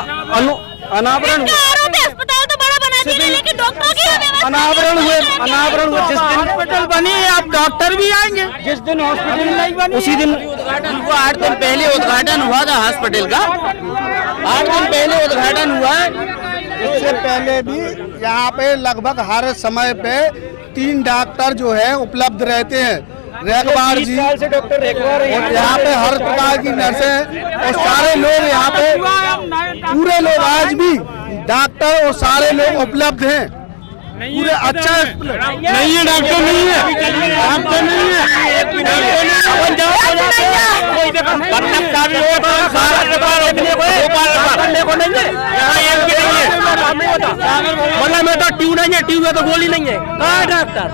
अनावरण, अस्पताल तो बड़ा बना दिया लेकिन डॉक्टर की अनावरण हुए जिस दिन हॉस्पिटल बनी है, आप डॉक्टर भी आएंगे। जिस दिन हॉस्पिटल नहीं बनी उसी दिन उद्घाटन हुआ। 8 दिन पहले उद्घाटन हुआ था हॉस्पिटल का, 8 दिन पहले उद्घाटन हुआ। इससे पहले भी यहाँ पे लगभग हर समय पे 3 डॉक्टर जो है उपलब्ध रहते हैं। रेगवार जी से डॉक्टर रेगवार और यहाँ पे हर प्रकार की नर्सें और सारे लोग यहाँ पे पूरे लोग आज भी डॉक्टर और सारे लोग उपलब्ध हैं। पूरे अच्छा नहीं है, डॉक्टर नहीं है, डॉक्टर नहीं है, मतलब में तो ट्यूब नहीं है, ट्यूब है तो गोली नहीं है, कहाँ डॉक्टर?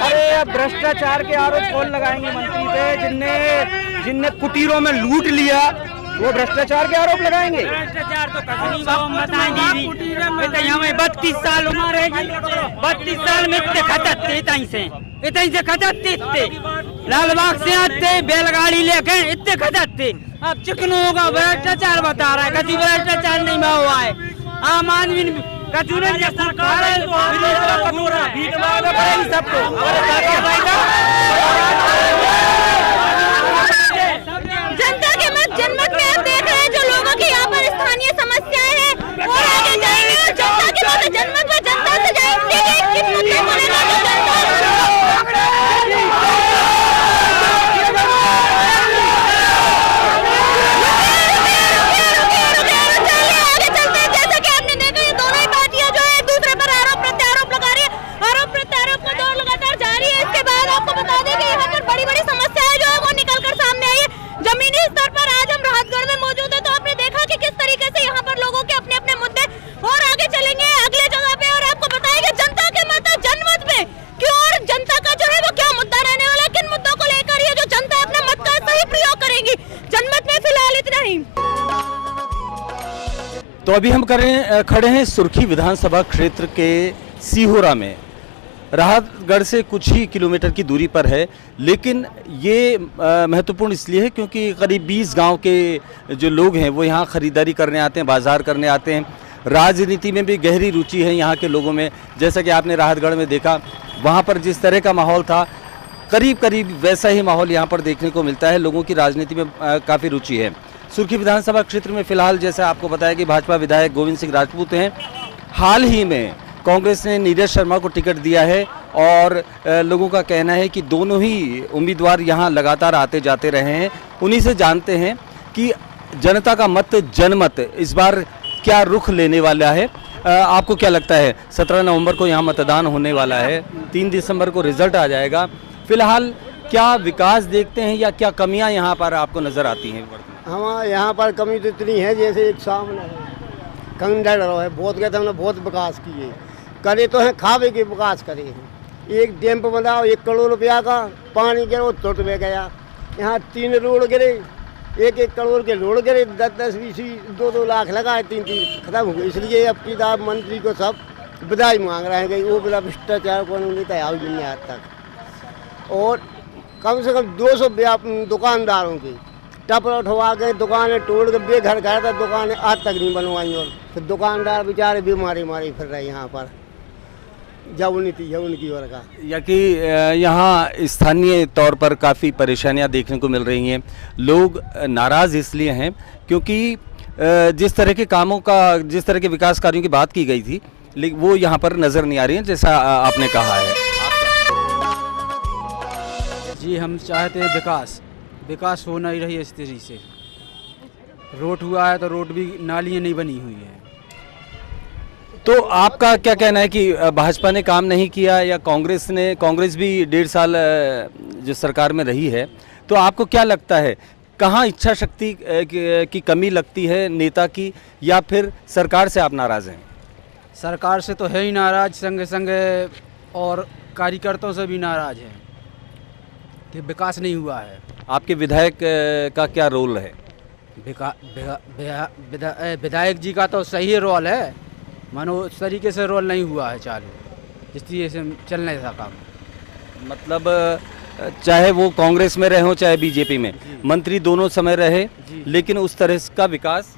अरे अब भ्रष्टाचार के आरोप कौन लगाएंगे मंत्री पे? जिनने कुटीरों में लूट लिया वो भ्रष्टाचार के आरोप लगाएंगे? भ्रष्टाचार तो कहीं हमें 32 साल उम्र है, 32 साल में इतने खचते इतनी से खचते लालबाग से आते बैलगाड़ी लेके इतने खचते। अब चिकनों का भ्रष्टाचार बता रहा है, कभी भ्रष्टाचार नहीं हुआ है। आम आदमी कचू ने सरकार है सबको। जनता के मत जनमत में आप देख रहे हैं जो लोगों की यहाँ पर स्थानीय समस्याएं हैं और आगे जाएंगे और जनता के मत जनमत में जनता से जाएंगे कि किस मुद्दे को लेकर जो जनता आगे चलते हैं। जैसा कि आपने देखा ये दोनों ही पार्टियां जो है एक दूसरे पर आरोप प्रत्यारोप लगा रही है, आरोप प्रत्यारोप का दौर लगातार जारी है। इसके बाद आपको बता दें कि यहाँ पर बड़ी बड़ी समस्याएं जो है वो निकल कर सामने आई है। जमीनी स्तर पर आज हम राहतगढ़ में मौजूद है तो आपने देखा कि किस तरीके से यहाँ पर लोगों के अपने अपने मुद्दे और आगे चलेंगे अगले जगह पे और आपको बताएंगे जनता के मत जनमत में क्यों और जनता का जो है वो क्या मुद्दा रहने वाला है, किन मुद्दों को लेकर ये जो जनता अपने मत का सही प्रयोग करेंगी। जनमत में फिलहाल इतना ही। तो अभी हम खड़े हैं सुर्खी विधानसभा क्षेत्र के सीहोरा में। राहतगढ़ से कुछ ही किलोमीटर की दूरी पर है, लेकिन ये महत्वपूर्ण इसलिए है क्योंकि करीब 20 गांव के जो लोग हैं वो यहाँ खरीदारी करने आते हैं, बाजार करने आते हैं। राजनीति में भी गहरी रुचि है यहाँ के लोगों में। जैसा कि आपने राहतगढ़ में देखा, वहाँ पर जिस तरह का माहौल था करीब करीब वैसा ही माहौल यहाँ पर देखने को मिलता है। लोगों की राजनीति में काफ़ी रुचि है। सुर्खी विधानसभा क्षेत्र में फिलहाल जैसा आपको बताया कि भाजपा विधायक गोविंद सिंह राजपूत हैं। हाल ही में कांग्रेस ने नीरज शर्मा को टिकट दिया है और लोगों का कहना है कि दोनों ही उम्मीदवार यहां लगातार आते जाते रहे हैं। उन्हीं से जानते हैं कि जनता का मत जनमत इस बार क्या रुख लेने वाला है। आपको क्या लगता है? 17 नवंबर को यहां मतदान होने वाला है, 3 दिसंबर को रिजल्ट आ जाएगा। फिलहाल क्या विकास देखते हैं या क्या कमियां यहां पर आपको नज़र आती हैं? हमारे यहाँ पर कमी तो इतनी है, जैसे एक सामने कंडर है, बहुत गए थे हमने, बहुत विकास किए करे तो हैं, खावे के विकास करे हैं। एक डैम्प बनाओ 1 करोड़ रुपया का, पानी गिरा वो टूट में गया। यहाँ 3 रोड गिरे, 1-1 करोड़ के रोड गिरे, 10-10, 20, 2-2 लाख लगाए, 3-3 खत्म हो गए। इसलिए अब की मंत्री को सब बधाई मांग रहे हैं कि वो बिना भ्रष्टाचार को नहीं तैयार नहीं आज तक। और कम से कम 200 दुकानदारों की टपरा उठवा के दुकानें तोड़ के बेघर गया था, दुकानें आज तक नहीं बनवाई। और फिर दुकानदार बेचारे बीमारी मारी फिर रहे यहाँ पर, जब नीति है उनकी ओर का। या कि यहाँ स्थानीय तौर पर काफ़ी परेशानियाँ देखने को मिल रही हैं। लोग नाराज़ इसलिए हैं क्योंकि जिस तरह के कामों का, जिस तरह के विकास कार्यों की बात की गई थी, लेकिन वो यहाँ पर नज़र नहीं आ रही है जैसा आपने कहा है। जी हम चाहते हैं विकास हो नहीं रही है इस तरीके से। रोड हुआ है तो रोड भी, नालियाँ नहीं बनी हुई है। तो आपका क्या कहना है कि भाजपा ने काम नहीं किया या कांग्रेस भी 1.5 साल जो सरकार में रही है, तो आपको क्या लगता है कहाँ इच्छा शक्ति की कमी लगती है नेता की, या फिर सरकार से आप नाराज़ हैं? सरकार से तो है ही नाराज, संगे संगे और कार्यकर्ताओं से भी नाराज है कि विकास नहीं हुआ है। आपके विधायक का क्या रोल है? विधायक जी का तो सही रोल है, मानो उस तरीके से रोल नहीं हुआ है चालू, जिस तरीके से चलने था काम। मतलब चाहे वो कांग्रेस में रहे हो चाहे बीजेपी में, मंत्री दोनों समय रहे, लेकिन उस तरह का विकास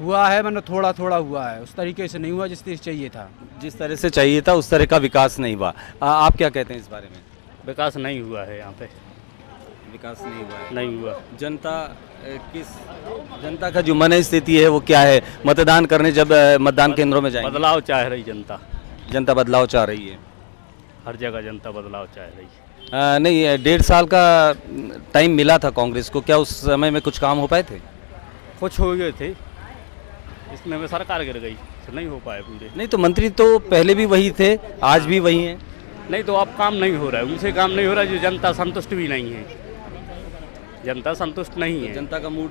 हुआ है, मतलब थोड़ा थोड़ा हुआ है, उस तरीके से नहीं हुआ जिस तरह चाहिए था। जिस तरह से चाहिए था उस तरह का विकास नहीं हुआ। आप क्या कहते हैं इस बारे में? विकास नहीं हुआ है यहाँ पे, विकास नहीं हुआ है। नहीं हुआ। जनता का जो मन स्थिति है वो क्या है? मतदान करने जब मतदान केंद्रों में जाएंगे, बदलाव चाह रही जनता बदलाव चाह रही है। हर जगह जनता बदलाव चाह रही है। नहीं, 1.5 साल का टाइम मिला था कांग्रेस को, क्या उस समय में कुछ काम हो पाए थे? कुछ हो गए थे, इसमें में सरकार गिर गई तो नहीं हो पाए पूरे। नहीं तो मंत्री तो पहले भी वही थे, आज भी वही हैं। नहीं तो अब काम नहीं हो रहा है, उनसे काम नहीं हो रहा है, जो जनता संतुष्ट भी नहीं है, जनता संतुष्ट नहीं है। जनता का मूड,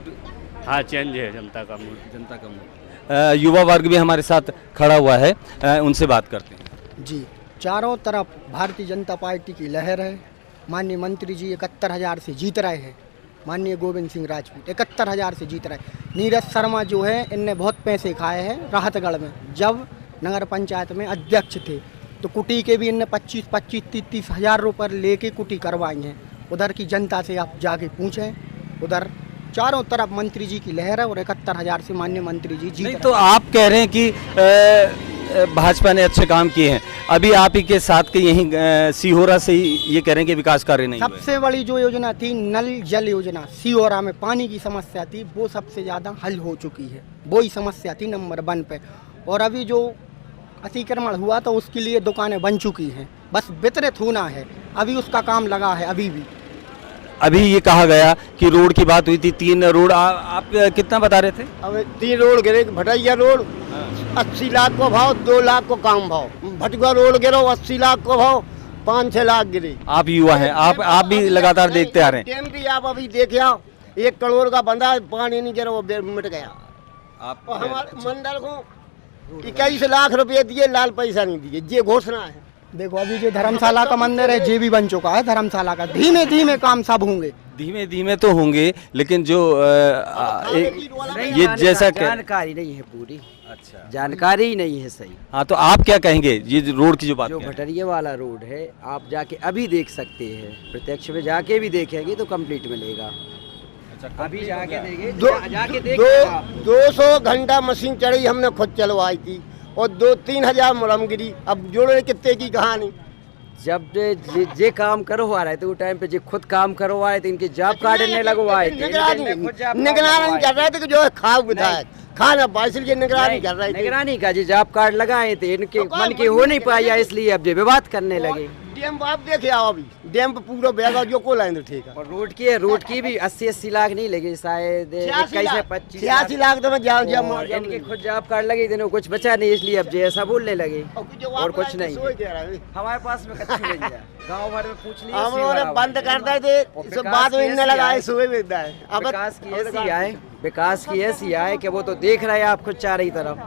हाँ चेंज है जनता का मूड। जनता का मूड। युवा वर्ग भी हमारे साथ खड़ा हुआ है, उनसे बात करते हैं। जी, चारों तरफ भारतीय जनता पार्टी की लहर है। माननीय मंत्री जी 71,000 से जीत रहे हैं। माननीय गोविंद सिंह राजपूत 71,000 से जीत रहे हैं। नीरज शर्मा जो है, इनने बहुत पैसे खाए हैं राहतगढ़ में। जब नगर पंचायत में अध्यक्ष थे तो कुटी के भी इनने 25-25, 30-30 हज़ार रुपये लेके कुटी करवाई हैं। उधर की जनता से आप जाके पूछें, उधर चारों तरफ मंत्री जी की लहर है और 71,000 से माननीय मंत्री जी जीत। नहीं तो आप कह रहे हैं कि भाजपा ने अच्छे काम किए हैं, अभी आप ही के साथ के यहीं सिहोरा से ही ये कह रहे हैं कि विकास कार्य नहीं हुए। सबसे बड़ी जो योजना थी नल जल योजना, सिहोरा में पानी की समस्या थी, वो सबसे ज़्यादा हल हो चुकी है। वो ही समस्या थी नंबर 1 पे। और अभी जो अतिक्रमण हुआ तो उसके लिए दुकानें बन चुकी हैं, बस वितरित होना है, अभी उसका काम लगा है। अभी ये कहा गया कि रोड की बात हुई थी, 3 रोड आप कितना बता रहे थे? अब 3 रोड गिरे, भटैया रोड 80 लाख को भाव, 2 लाख को काम भाव। भटुआ रोड गिरो 80 लाख को भाव, 5-6 लाख गिरे। आप युवा हैं, आप भी लगातार देखते आ रहे हैं। डैम भी आप अभी देखे आओ, 1 करोड़ का बंदा पानी नहीं गिरा, वो मिट गया। आप हमारे मंडल को 21 लाख रुपए दिए, लाल पैसा नहीं दिए, ये घोषणा है। देखो अभी जो धर्मशाला का मंदिर है ये भी बन चुका है। धर्मशाला का धीमे धीमे काम सब होंगे, धीमे धीमे तो होंगे, लेकिन जो ये जैसा जानकारी नहीं है पूरी। अच्छा, जानकारी ही नहीं है सही। हाँ, तो आप क्या कहेंगे ये रोड की जो बात, जो भटरिया वाला रोड है, आप जाके अभी देख सकते हैं, प्रत्यक्ष में जाके भी देखेंगे तो कंप्लीट मिलेगा। अभी जाके देखेंगे, जाके देखेंगे। 200 घंटा मशीन चढ़ी, हमने खुद चलवाई थी, और 2-3 हज़ार मुलम गिरी। अब जोड़े कितने की कहानी। जब जे काम करवा रहे थे वो टाइम पे, जे खुद काम करवाए थे, इनके जॉब कार्ड ने लगवाए थे। निगरानी कर रहे थे कि जो है खाव विधायक खाना बाइसिल की निगरानी कर रहे थे। निगरानी का जो जॉब कार्ड लगाए थे, इनके मन के हो नहीं पाया, इसलिए अब जो विवाद करने लगे। डैम आप देखे आओ, अभी डैम पे पूरा बेगा जो को लाइन ठीक है। और रोड की भी 80-80 लाख नहीं लगे, शायद 86 लाख तो मैं इनके खुद जॉब कार्ड लगे थे, कुछ बचा नहीं, इसलिए अब जैसा बोलने लगे और कुछ नहीं। हमारे पास में गाँव भर में पूछ लिया, हम लोग बंद करते थे, इस बाद में इन्हें लगाए सुबह मिलता है। अब विकास की ऐसी आए कि वो तो देख रहे हैं आप खुद चारों तरफ,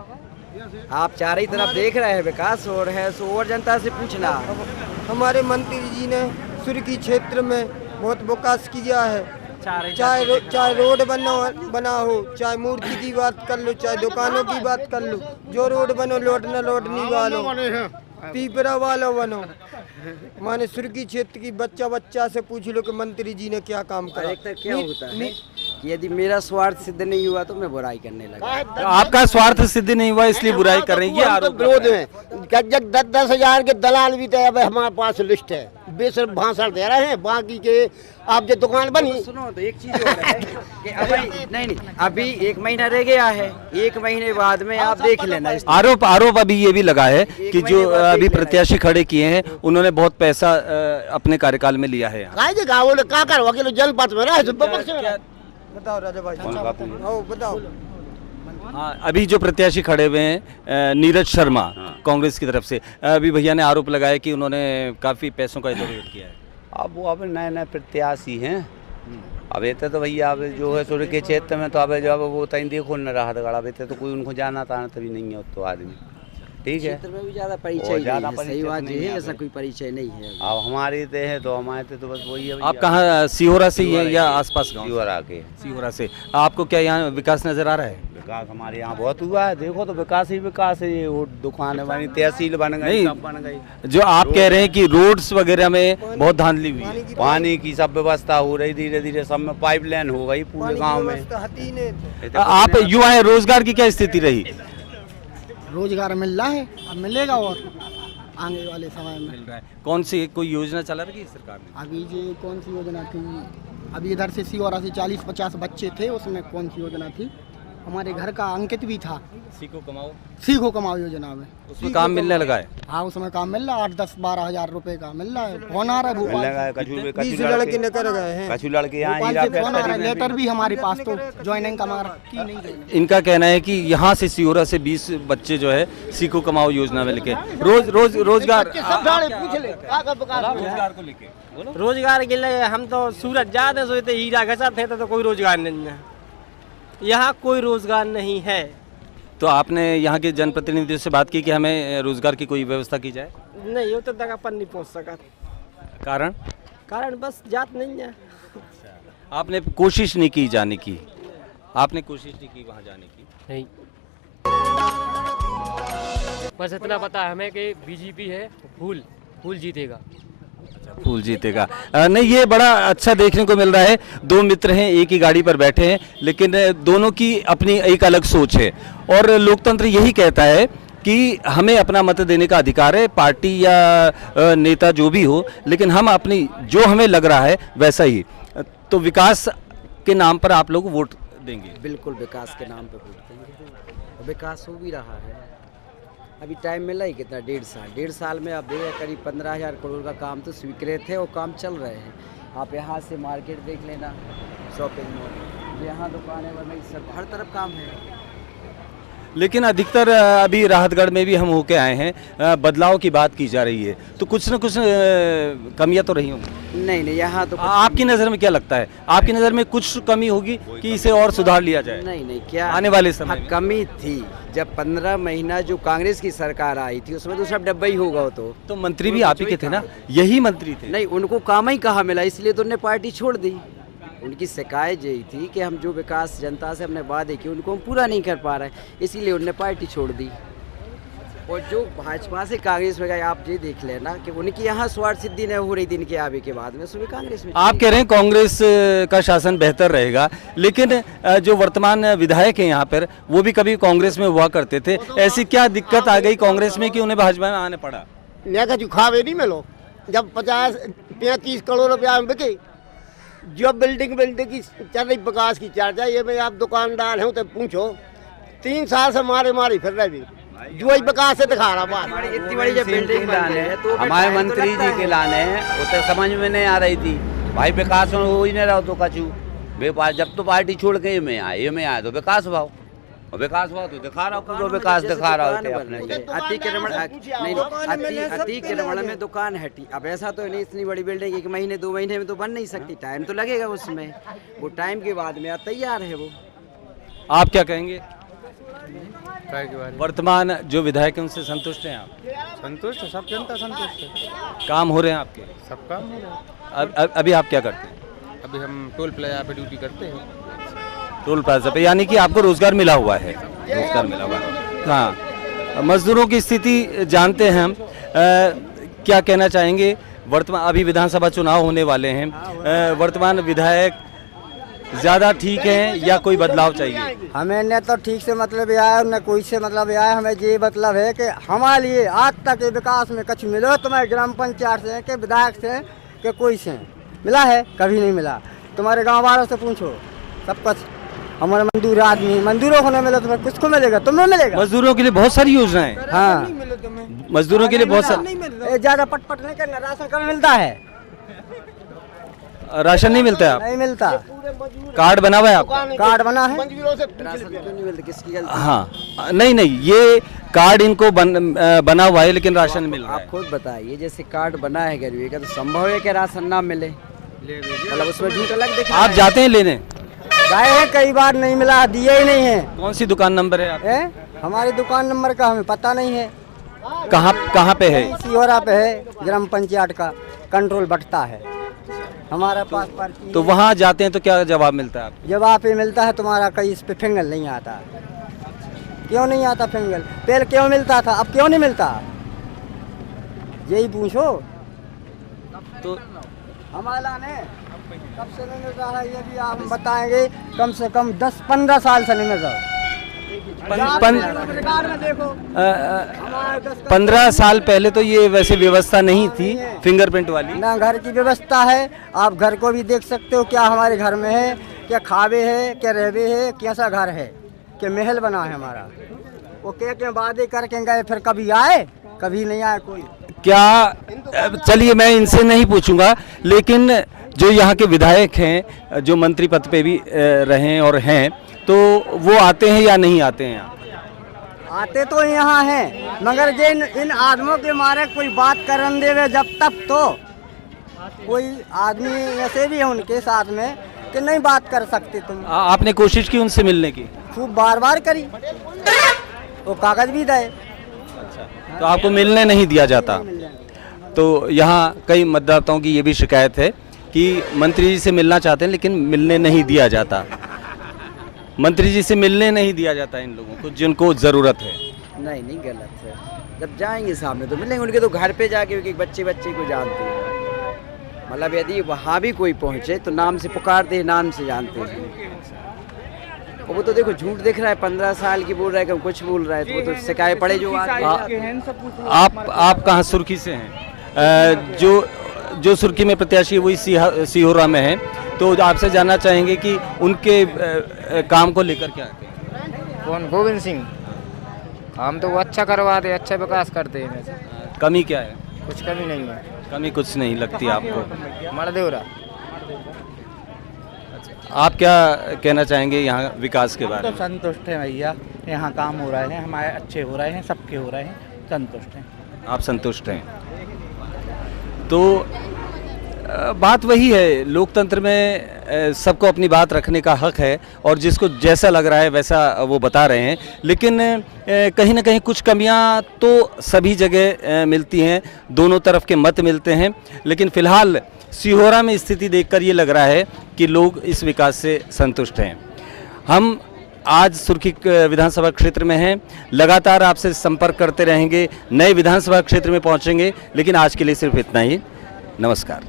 आप चारों तरफ देख रहे हैं विकास हो रहा है, सो और जनता से पूछना। हमारे मंत्री जी ने सुर्खी क्षेत्र में बहुत विकास किया है, चाहे रोड बना हो, चाहे मूर्ति की बात कर लो, चाहे दुकानों की बात कर लो, जो रोड बनो लौटनी वालों, पीपरा वालों बनो। माने सुर्खी क्षेत्र की बच्चा से पूछ लो कि मंत्री जी ने क्या काम करा। क्या होता है, यदि मेरा स्वार्थ सिद्ध नहीं हुआ तो मैं बुराई करने लगा। तो आपका स्वार्थ सिद्ध नहीं हुआ इसलिए बुराई कर रही है, आरोप विरोध में। 10-10 हज़ार के दलाल भी थे, अब हमारे पास लिस्ट है, बेसिर्फ भाषण दे रहे हैं, बाकी के आप जो दुकान बनी। सुनो तो एक चीज और है कि अभी नहीं, अभी 1 महीना रह गया है, 1 महीने बाद में आप देख लेना। आरोप अभी ये भी लगा है कि जो अभी प्रत्याशी खड़े किए हैं उन्होंने बहुत पैसा अपने कार्यकाल में लिया है। बताओ राजा भाई, बताओ। हाँ, अभी जो प्रत्याशी खड़े हुए हैं नीरज शर्मा कांग्रेस की तरफ से, अभी भैया ने आरोप लगाया कि उन्होंने काफ़ी पैसों का इधर किया है। अब वो अब नए प्रत्याशी हैं, अब ये तो भैया अब जो है सूर्य के क्षेत्र में तो अब जब वो तय देखो न रहा गड़ा, अब तो कोई उनको जाना ताना तभी नहीं है तो आदमी, ठीक है। क्षेत्र में भी ज़्यादा परिचय नहीं है, सही बात ये है, ऐसा कोई परिचय नहीं है। अब हमारे ते है तो हमारे तो बस वही है। आप कहाँ, सिहोरा से ही है या आसपास गाँव? सिहोरा के। सिहोरा से। आपको क्या यहाँ विकास नजर आ रहा है? विकास हमारे यहाँ बहुत हुआ है, देखो तो विकास ही विकास है। ये वो दुकान बनी, तहसील बन गई, सब बन गई। जो आप कह रहे हैं कि रोड्स वगैरह में बहुत धांधली हुई है, पानी की सब व्यवस्था हो रही, धीरे धीरे सब में पाइपलाइन हो गई पूरे गाँव में। आप युवा है, रोजगार की क्या स्थिति रही? रोजगार मिल रहा है, अब मिलेगा और आने वाले समय में मिल रहा है। कौन सी कोई योजना चला रही है सरकार ने? अभी ये कौन सी योजना थी, अभी इधर से सिहोरा से 40-50 बच्चे थे, उसमें कौन सी योजना थी? हमारे घर का अंकित भी था। सीखो कमाओ योजना में उसमें काम मिलने लगा है। हाँ, उसमें काम मिल रहा है, 8-10-12 हजार रुपए का मिल रहा है। फोन आ रहा है भोपाल से, 20 लड़के निकल गए हैं। कछु लड़के यहाँ भोपाल से फोन आ रहा है, लेटर भी हमारे पास तो ज्वाइनिंग का की नहीं joining। इनका कहना है कि यहाँ से सिहोरा से 20 बच्चे जो है सीखो कमाओ योजना में लेके रोजगार को लेके रोजगार के लिए हम तो सूरत जाते सोचते हीरा घसा थे तो कोई रोजगार नहीं है, यहाँ कोई रोजगार नहीं है। तो आपने यहाँ के जनप्रतिनिधियों से बात की कि हमें रोजगार की कोई व्यवस्था की जाए? नहीं, वो तो तक अपन नहीं पहुँच सका। कारण बस जात नहीं है। आपने कोशिश नहीं की जाने की? आपने कोशिश नहीं की वहाँ जाने की? नहीं, बस इतना पता है हमें कि बीजेपी है, फूल जीतेगा। फूल जीतेगा। नहीं, ये बड़ा अच्छा देखने को मिल रहा है। दो मित्र हैं, एक ही गाड़ी पर बैठे हैं, लेकिन दोनों की अपनी एक अलग सोच है। और लोकतंत्र यही कहता है कि हमें अपना मत देने का अधिकार है, पार्टी या नेता जो भी हो, लेकिन हम अपनी जो हमें लग रहा है वैसा ही। तो विकास के नाम पर आप लोग वोट देंगे? बिल्कुल, विकास के नाम पर वोट देंगे। विकास हो भी रहा है। अभी टाइम मिला ही कितना, 1.5 साल में आप देखिए करीब 15,000 करोड़ का काम तो स्वीकृत है और काम चल रहे हैं। आप यहाँ से मार्केट देख लेना, शॉपिंग मॉल, यहाँ दुकानें बनाई, सब हर तरफ काम है। लेकिन अधिकतर अभी राहतगढ़ में भी हम होके आए हैं, बदलाव की बात की जा रही है, तो कुछ न कुछ कमियां तो रही होंगी। नहीं, यहाँ तो आपकी नज़र में क्या लगता है? आपकी नज़र में कुछ कमी होगी कि इसे और सुधार लिया जाए? नहीं, क्या आने वाले समय में कमी थी? जब 15 महीना जो कांग्रेस की सरकार आई थी उसमें तो सब डब्बा ही होगा। तो मंत्री भी आप ही के थे ना? यही मंत्री थे? नहीं, उनको काम ही कहाँ मिला, इसलिए तो उन्होंने पार्टी छोड़ दी। उनकी शिकायत यही थी कि हम जो विकास जनता से हमने वादे किए उनको हम पूरा नहीं कर पा रहे, इसीलिए उन्होंने पार्टी छोड़ दी। और जो भाजपा से कांग्रेस में गए, आप ये देख लेना कि उनकी यहाँ स्वार्थ सिद्धि नहीं हो रही थी इनके आवे के बाद में, सुबह कांग्रेस में। आप कह रहे हैं कांग्रेस का शासन बेहतर रहेगा, लेकिन जो वर्तमान विधायक हैं यहाँ पर वो भी कभी कांग्रेस में हुआ करते थे। ऐसी क्या दिक्कत आ गई कांग्रेस में कि उन्हें भाजपा में आने पड़ा? खावे नहीं मिलो, जब 50-35 करोड़ रुपया बिके, जो बिल्डिंग की चल रही विकास की चर्चा, ये मैं आप दुकानदार हूँ तो पूछो, 3 साल से मारे फिर रहे, जो ही विकास से दिखा रहा बात। इतनी बड़ी जब बिल्डिंग लाने हैं तो हमारे मंत्री जी के लाने हैं, वो तो समझ में नहीं आ रही थी भाई, विकास हो ही नहीं रहा तो कचू जब तो पार्टी छोड़ के ये में आए तो विकास भाव तो दिखा रहा हूँ, विकास दिखा रहा होते अपने। अतिक्रमण में दुकान हटी, अब ऐसा तो नहीं, इतनी बड़ी बिल्डिंग 1 महीने 2 महीने में तो बन नहीं सकती, टाइम तो लगेगा उसमें। वो टाइम के बाद में तैयार है वो। आप क्या कहेंगे? वर्तमान जो विधायक हैं उनसे संतुष्ट हैं आप? संतुष्ट, सब जनता संतुष्ट है। काम हो रहे हैं आपके? सब काम हो रहा है। अभी आप क्या करते हैं? अभी हम टोल प्लाजा पे ड्यूटी करते हैं। टोल प्लाजा पे, यानी कि आपको रोजगार मिला हुआ है? रोजगार मिला हुआ है। हाँ, मजदूरों की स्थिति जानते हैं हम। क्या कहना चाहेंगे? वर्तमान अभी विधानसभा चुनाव होने वाले हैं, वर्तमान विधायक ज़्यादा ठीक है या कोई बदलाव चाहिए? हमें न तो ठीक से मतलब आया न कोई से मतलब आया, हमें ये मतलब है कि हमारे लिए आज तक विकास में कुछ मिलो, तुम्हारे ग्राम पंचायत से के विधायक से के कोई से मिला है? कभी नहीं मिला। तुम्हारे गांव वालों से पूछो, सब कुछ हमारे मजदूर आदमी, मजदूरों को नहीं मिला तुम्हें किसको मिलेगा? तुम्हें मिलेगा। मजदूरों के लिए बहुत सारी योजनाएं। हाँ, मजदूरों के लिए बहुत सारी। ज्यादा पटपट नहीं करना, राशन कब मिलता है? राशन नहीं मिलता है? नहीं मिलता। कार्ड बना हुआ है आपका? कार्ड बना है। राशन क्यों नहीं मिलता, किसकी गलती? हाँ, नहीं, ये कार्ड इनको बना हुआ है लेकिन राशन मिल रहा है। आप खुद बताइए, जैसे कार्ड बना है गरीबी का, तो संभव है कि राशन ना मिले? मतलब उसमें झूठ अलग दिख रहा है। आप जाते हैं लेने? गए हैं कई बार, नहीं मिला, दिए ही नहीं है। कौन सी दुकान नंबर है आपकी? हमारी दुकान नंबर का हमें पता नहीं है। कहाँ पे है? सिहोरा पे है, ग्राम पंचायत का कंट्रोल बटता है हमारा पास पर्ची। तो वहाँ जाते हैं तो क्या जवाब मिलता है आपको? जवाब ये मिलता है तुम्हारा कहीं इस पे फिंगल नहीं आता। क्यों नहीं आता फिंगल? पहले क्यों मिलता था, अब क्यों नहीं मिलता? यही पूछो। तो हमारा ने कब से नहीं मिल रहा है ये भी आप बताएंगे। कम से कम 10-15 साल से नहीं मिल रहा। 15 साल पहले तो ये वैसे व्यवस्था नहीं थी फिंगरप्रिंट वाली ना। घर की व्यवस्था है, आप घर को भी देख सकते हो क्या हमारे घर में है, क्या खावे है, क्या रहवे है, कैसा घर है। कि महल बना है हमारा। वो क्या वादे करके गए, फिर कभी आए, कभी नहीं आए कोई। क्या चलिए मैं इनसे नहीं पूछूंगा, लेकिन जो यहाँ के विधायक हैं, जो मंत्री पद पे भी रहे और हैं, तो वो आते हैं या नहीं आते हैं? आते तो यहाँ हैं, मगर जिन इन आदमियों के मारे कोई बात करन देवे जब तक, तो कोई आदमी ऐसे भी है उनके साथ में कि नहीं बात कर सकते तुम। आपने कोशिश की उनसे मिलने की? खूब बार बार करी, वो कागज भी दे। तो आपको मिलने नहीं दिया जाता? तो यहाँ कई मतदाताओं की ये भी शिकायत है कि मंत्री जी से मिलना चाहते हैं लेकिन मिलने नहीं दिया जाता। मंत्री जी से मिलने नहीं दिया जाता इन लोगों को जिनको ज़रूरत है। नहीं गलत है, जब जाएंगे सामने तो मिलेंगे। उनके तो घर पे जाके एक बच्चे को जानते हैं, मतलब यदि वहाँ भी कोई पहुँचे तो नाम से पुकारते हैं, नाम से जानते हैं। वो तो देखो झूठ दिख रहा है, 15 साल की बोल रहा है कि कुछ बोल रहा है, तो वो तो शिकायत पड़े जो आप कहाँ सुर्खी से हैं? जो सुर्खी में प्रत्याशी वही सिहोरा में है, तो आपसे जानना चाहेंगे कि उनके काम को लेकर क्या है? कौन? गोविंद सिंह। काम तो वो अच्छा करवा दे, अच्छा विकास करते हैं। कमी क्या है? कुछ कमी नहीं है। कमी कुछ नहीं लगती आपको? मरदेवरा। आप क्या कहना चाहेंगे यहाँ विकास के बारे में? तो संतुष्ट हैं भैया, यहाँ काम हो रहे हैं, हमारे अच्छे हो रहे हैं, सबके हो रहे हैं, संतुष्ट हैं। आप संतुष्ट हैं? तो बात वही है, लोकतंत्र में सबको अपनी बात रखने का हक है और जिसको जैसा लग रहा है वैसा वो बता रहे हैं, लेकिन कहीं ना कहीं कुछ कमियां तो सभी जगह मिलती हैं, दोनों तरफ के मत मिलते हैं। लेकिन फिलहाल सिहोरा में स्थिति देखकर ये लग रहा है कि लोग इस विकास से संतुष्ट हैं। हम आज सुर्खी विधानसभा क्षेत्र में हैं, लगातार आपसे संपर्क करते रहेंगे, नए विधानसभा क्षेत्र में पहुंचेंगे, लेकिन आज के लिए सिर्फ इतना ही। नमस्कार।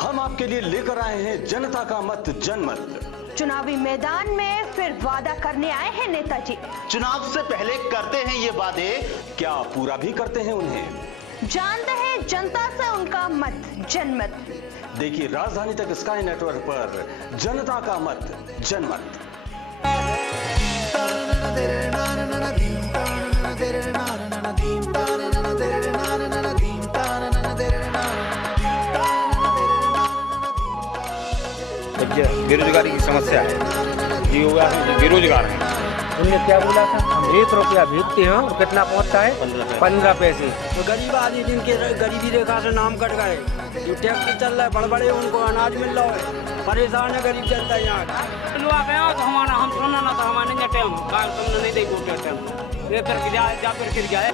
हम आपके लिए लेकर आए हैं जनता का मत जनमत। चुनावी मैदान में फिर वादा करने आए हैं नेताजी। चुनाव से पहले करते हैं ये वादे, क्या पूरा भी करते हैं उन्हें? जानते हैं जनता से उनका मत जनमत। देखिए राजधानी तक स्काई नेटवर्क पर जनता का मत जनमत। बेरोजगारी की समस्या है, ये बेरोजगार है। उनने क्या बोला था? हम 1 रुपया भेजते हैं और कितना पहुंचता है? 15 पैसे। तो गरीब आदमी जिनके गरीबी रेखा से नाम कट गए, जो टैक्स चल रहा है, बड़े उनको अनाज मिल रहा है, परेशान है गरीब जनता यहाँ। तो हमारा हम सुनना ना था, हमारे टाइम तुमने नहीं देखो क्या टाइम ये फिर जाए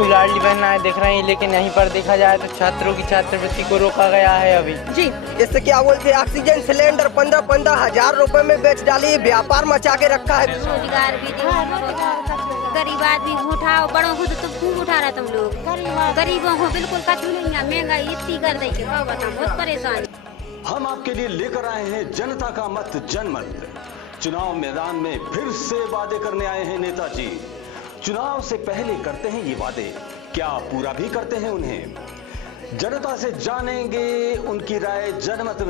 लाडली बहन आए दिख रही है, लेकिन यहीं पर देखा जाए तो छात्रों की छात्रवृत्ति को रोका गया है अभी। जी, इससे क्या बोलते हैं, ऑक्सीजन सिलेंडर 15-15 हजार रुपए में बेच डाली, व्यापार मचा के रखा है। रोजगार भी गरीब आदमी उठाओ, बड़ों को तो खूब उठा रहा तुम लोग, गरीबों को बिल्कुल कछु नहीं है, महंगाई इतनी कर दी है, बहुत परेशान। हम आपके लिए लेकर आए हैं जनता का मत जनमत। चुनाव मैदान में फिर से वादे करने आए हैं नेताजी। चुनाव से पहले करते हैं ये वादे, क्या पूरा भी करते हैं उन्हें? जनता से जानेंगे उनकी राय जनमत में।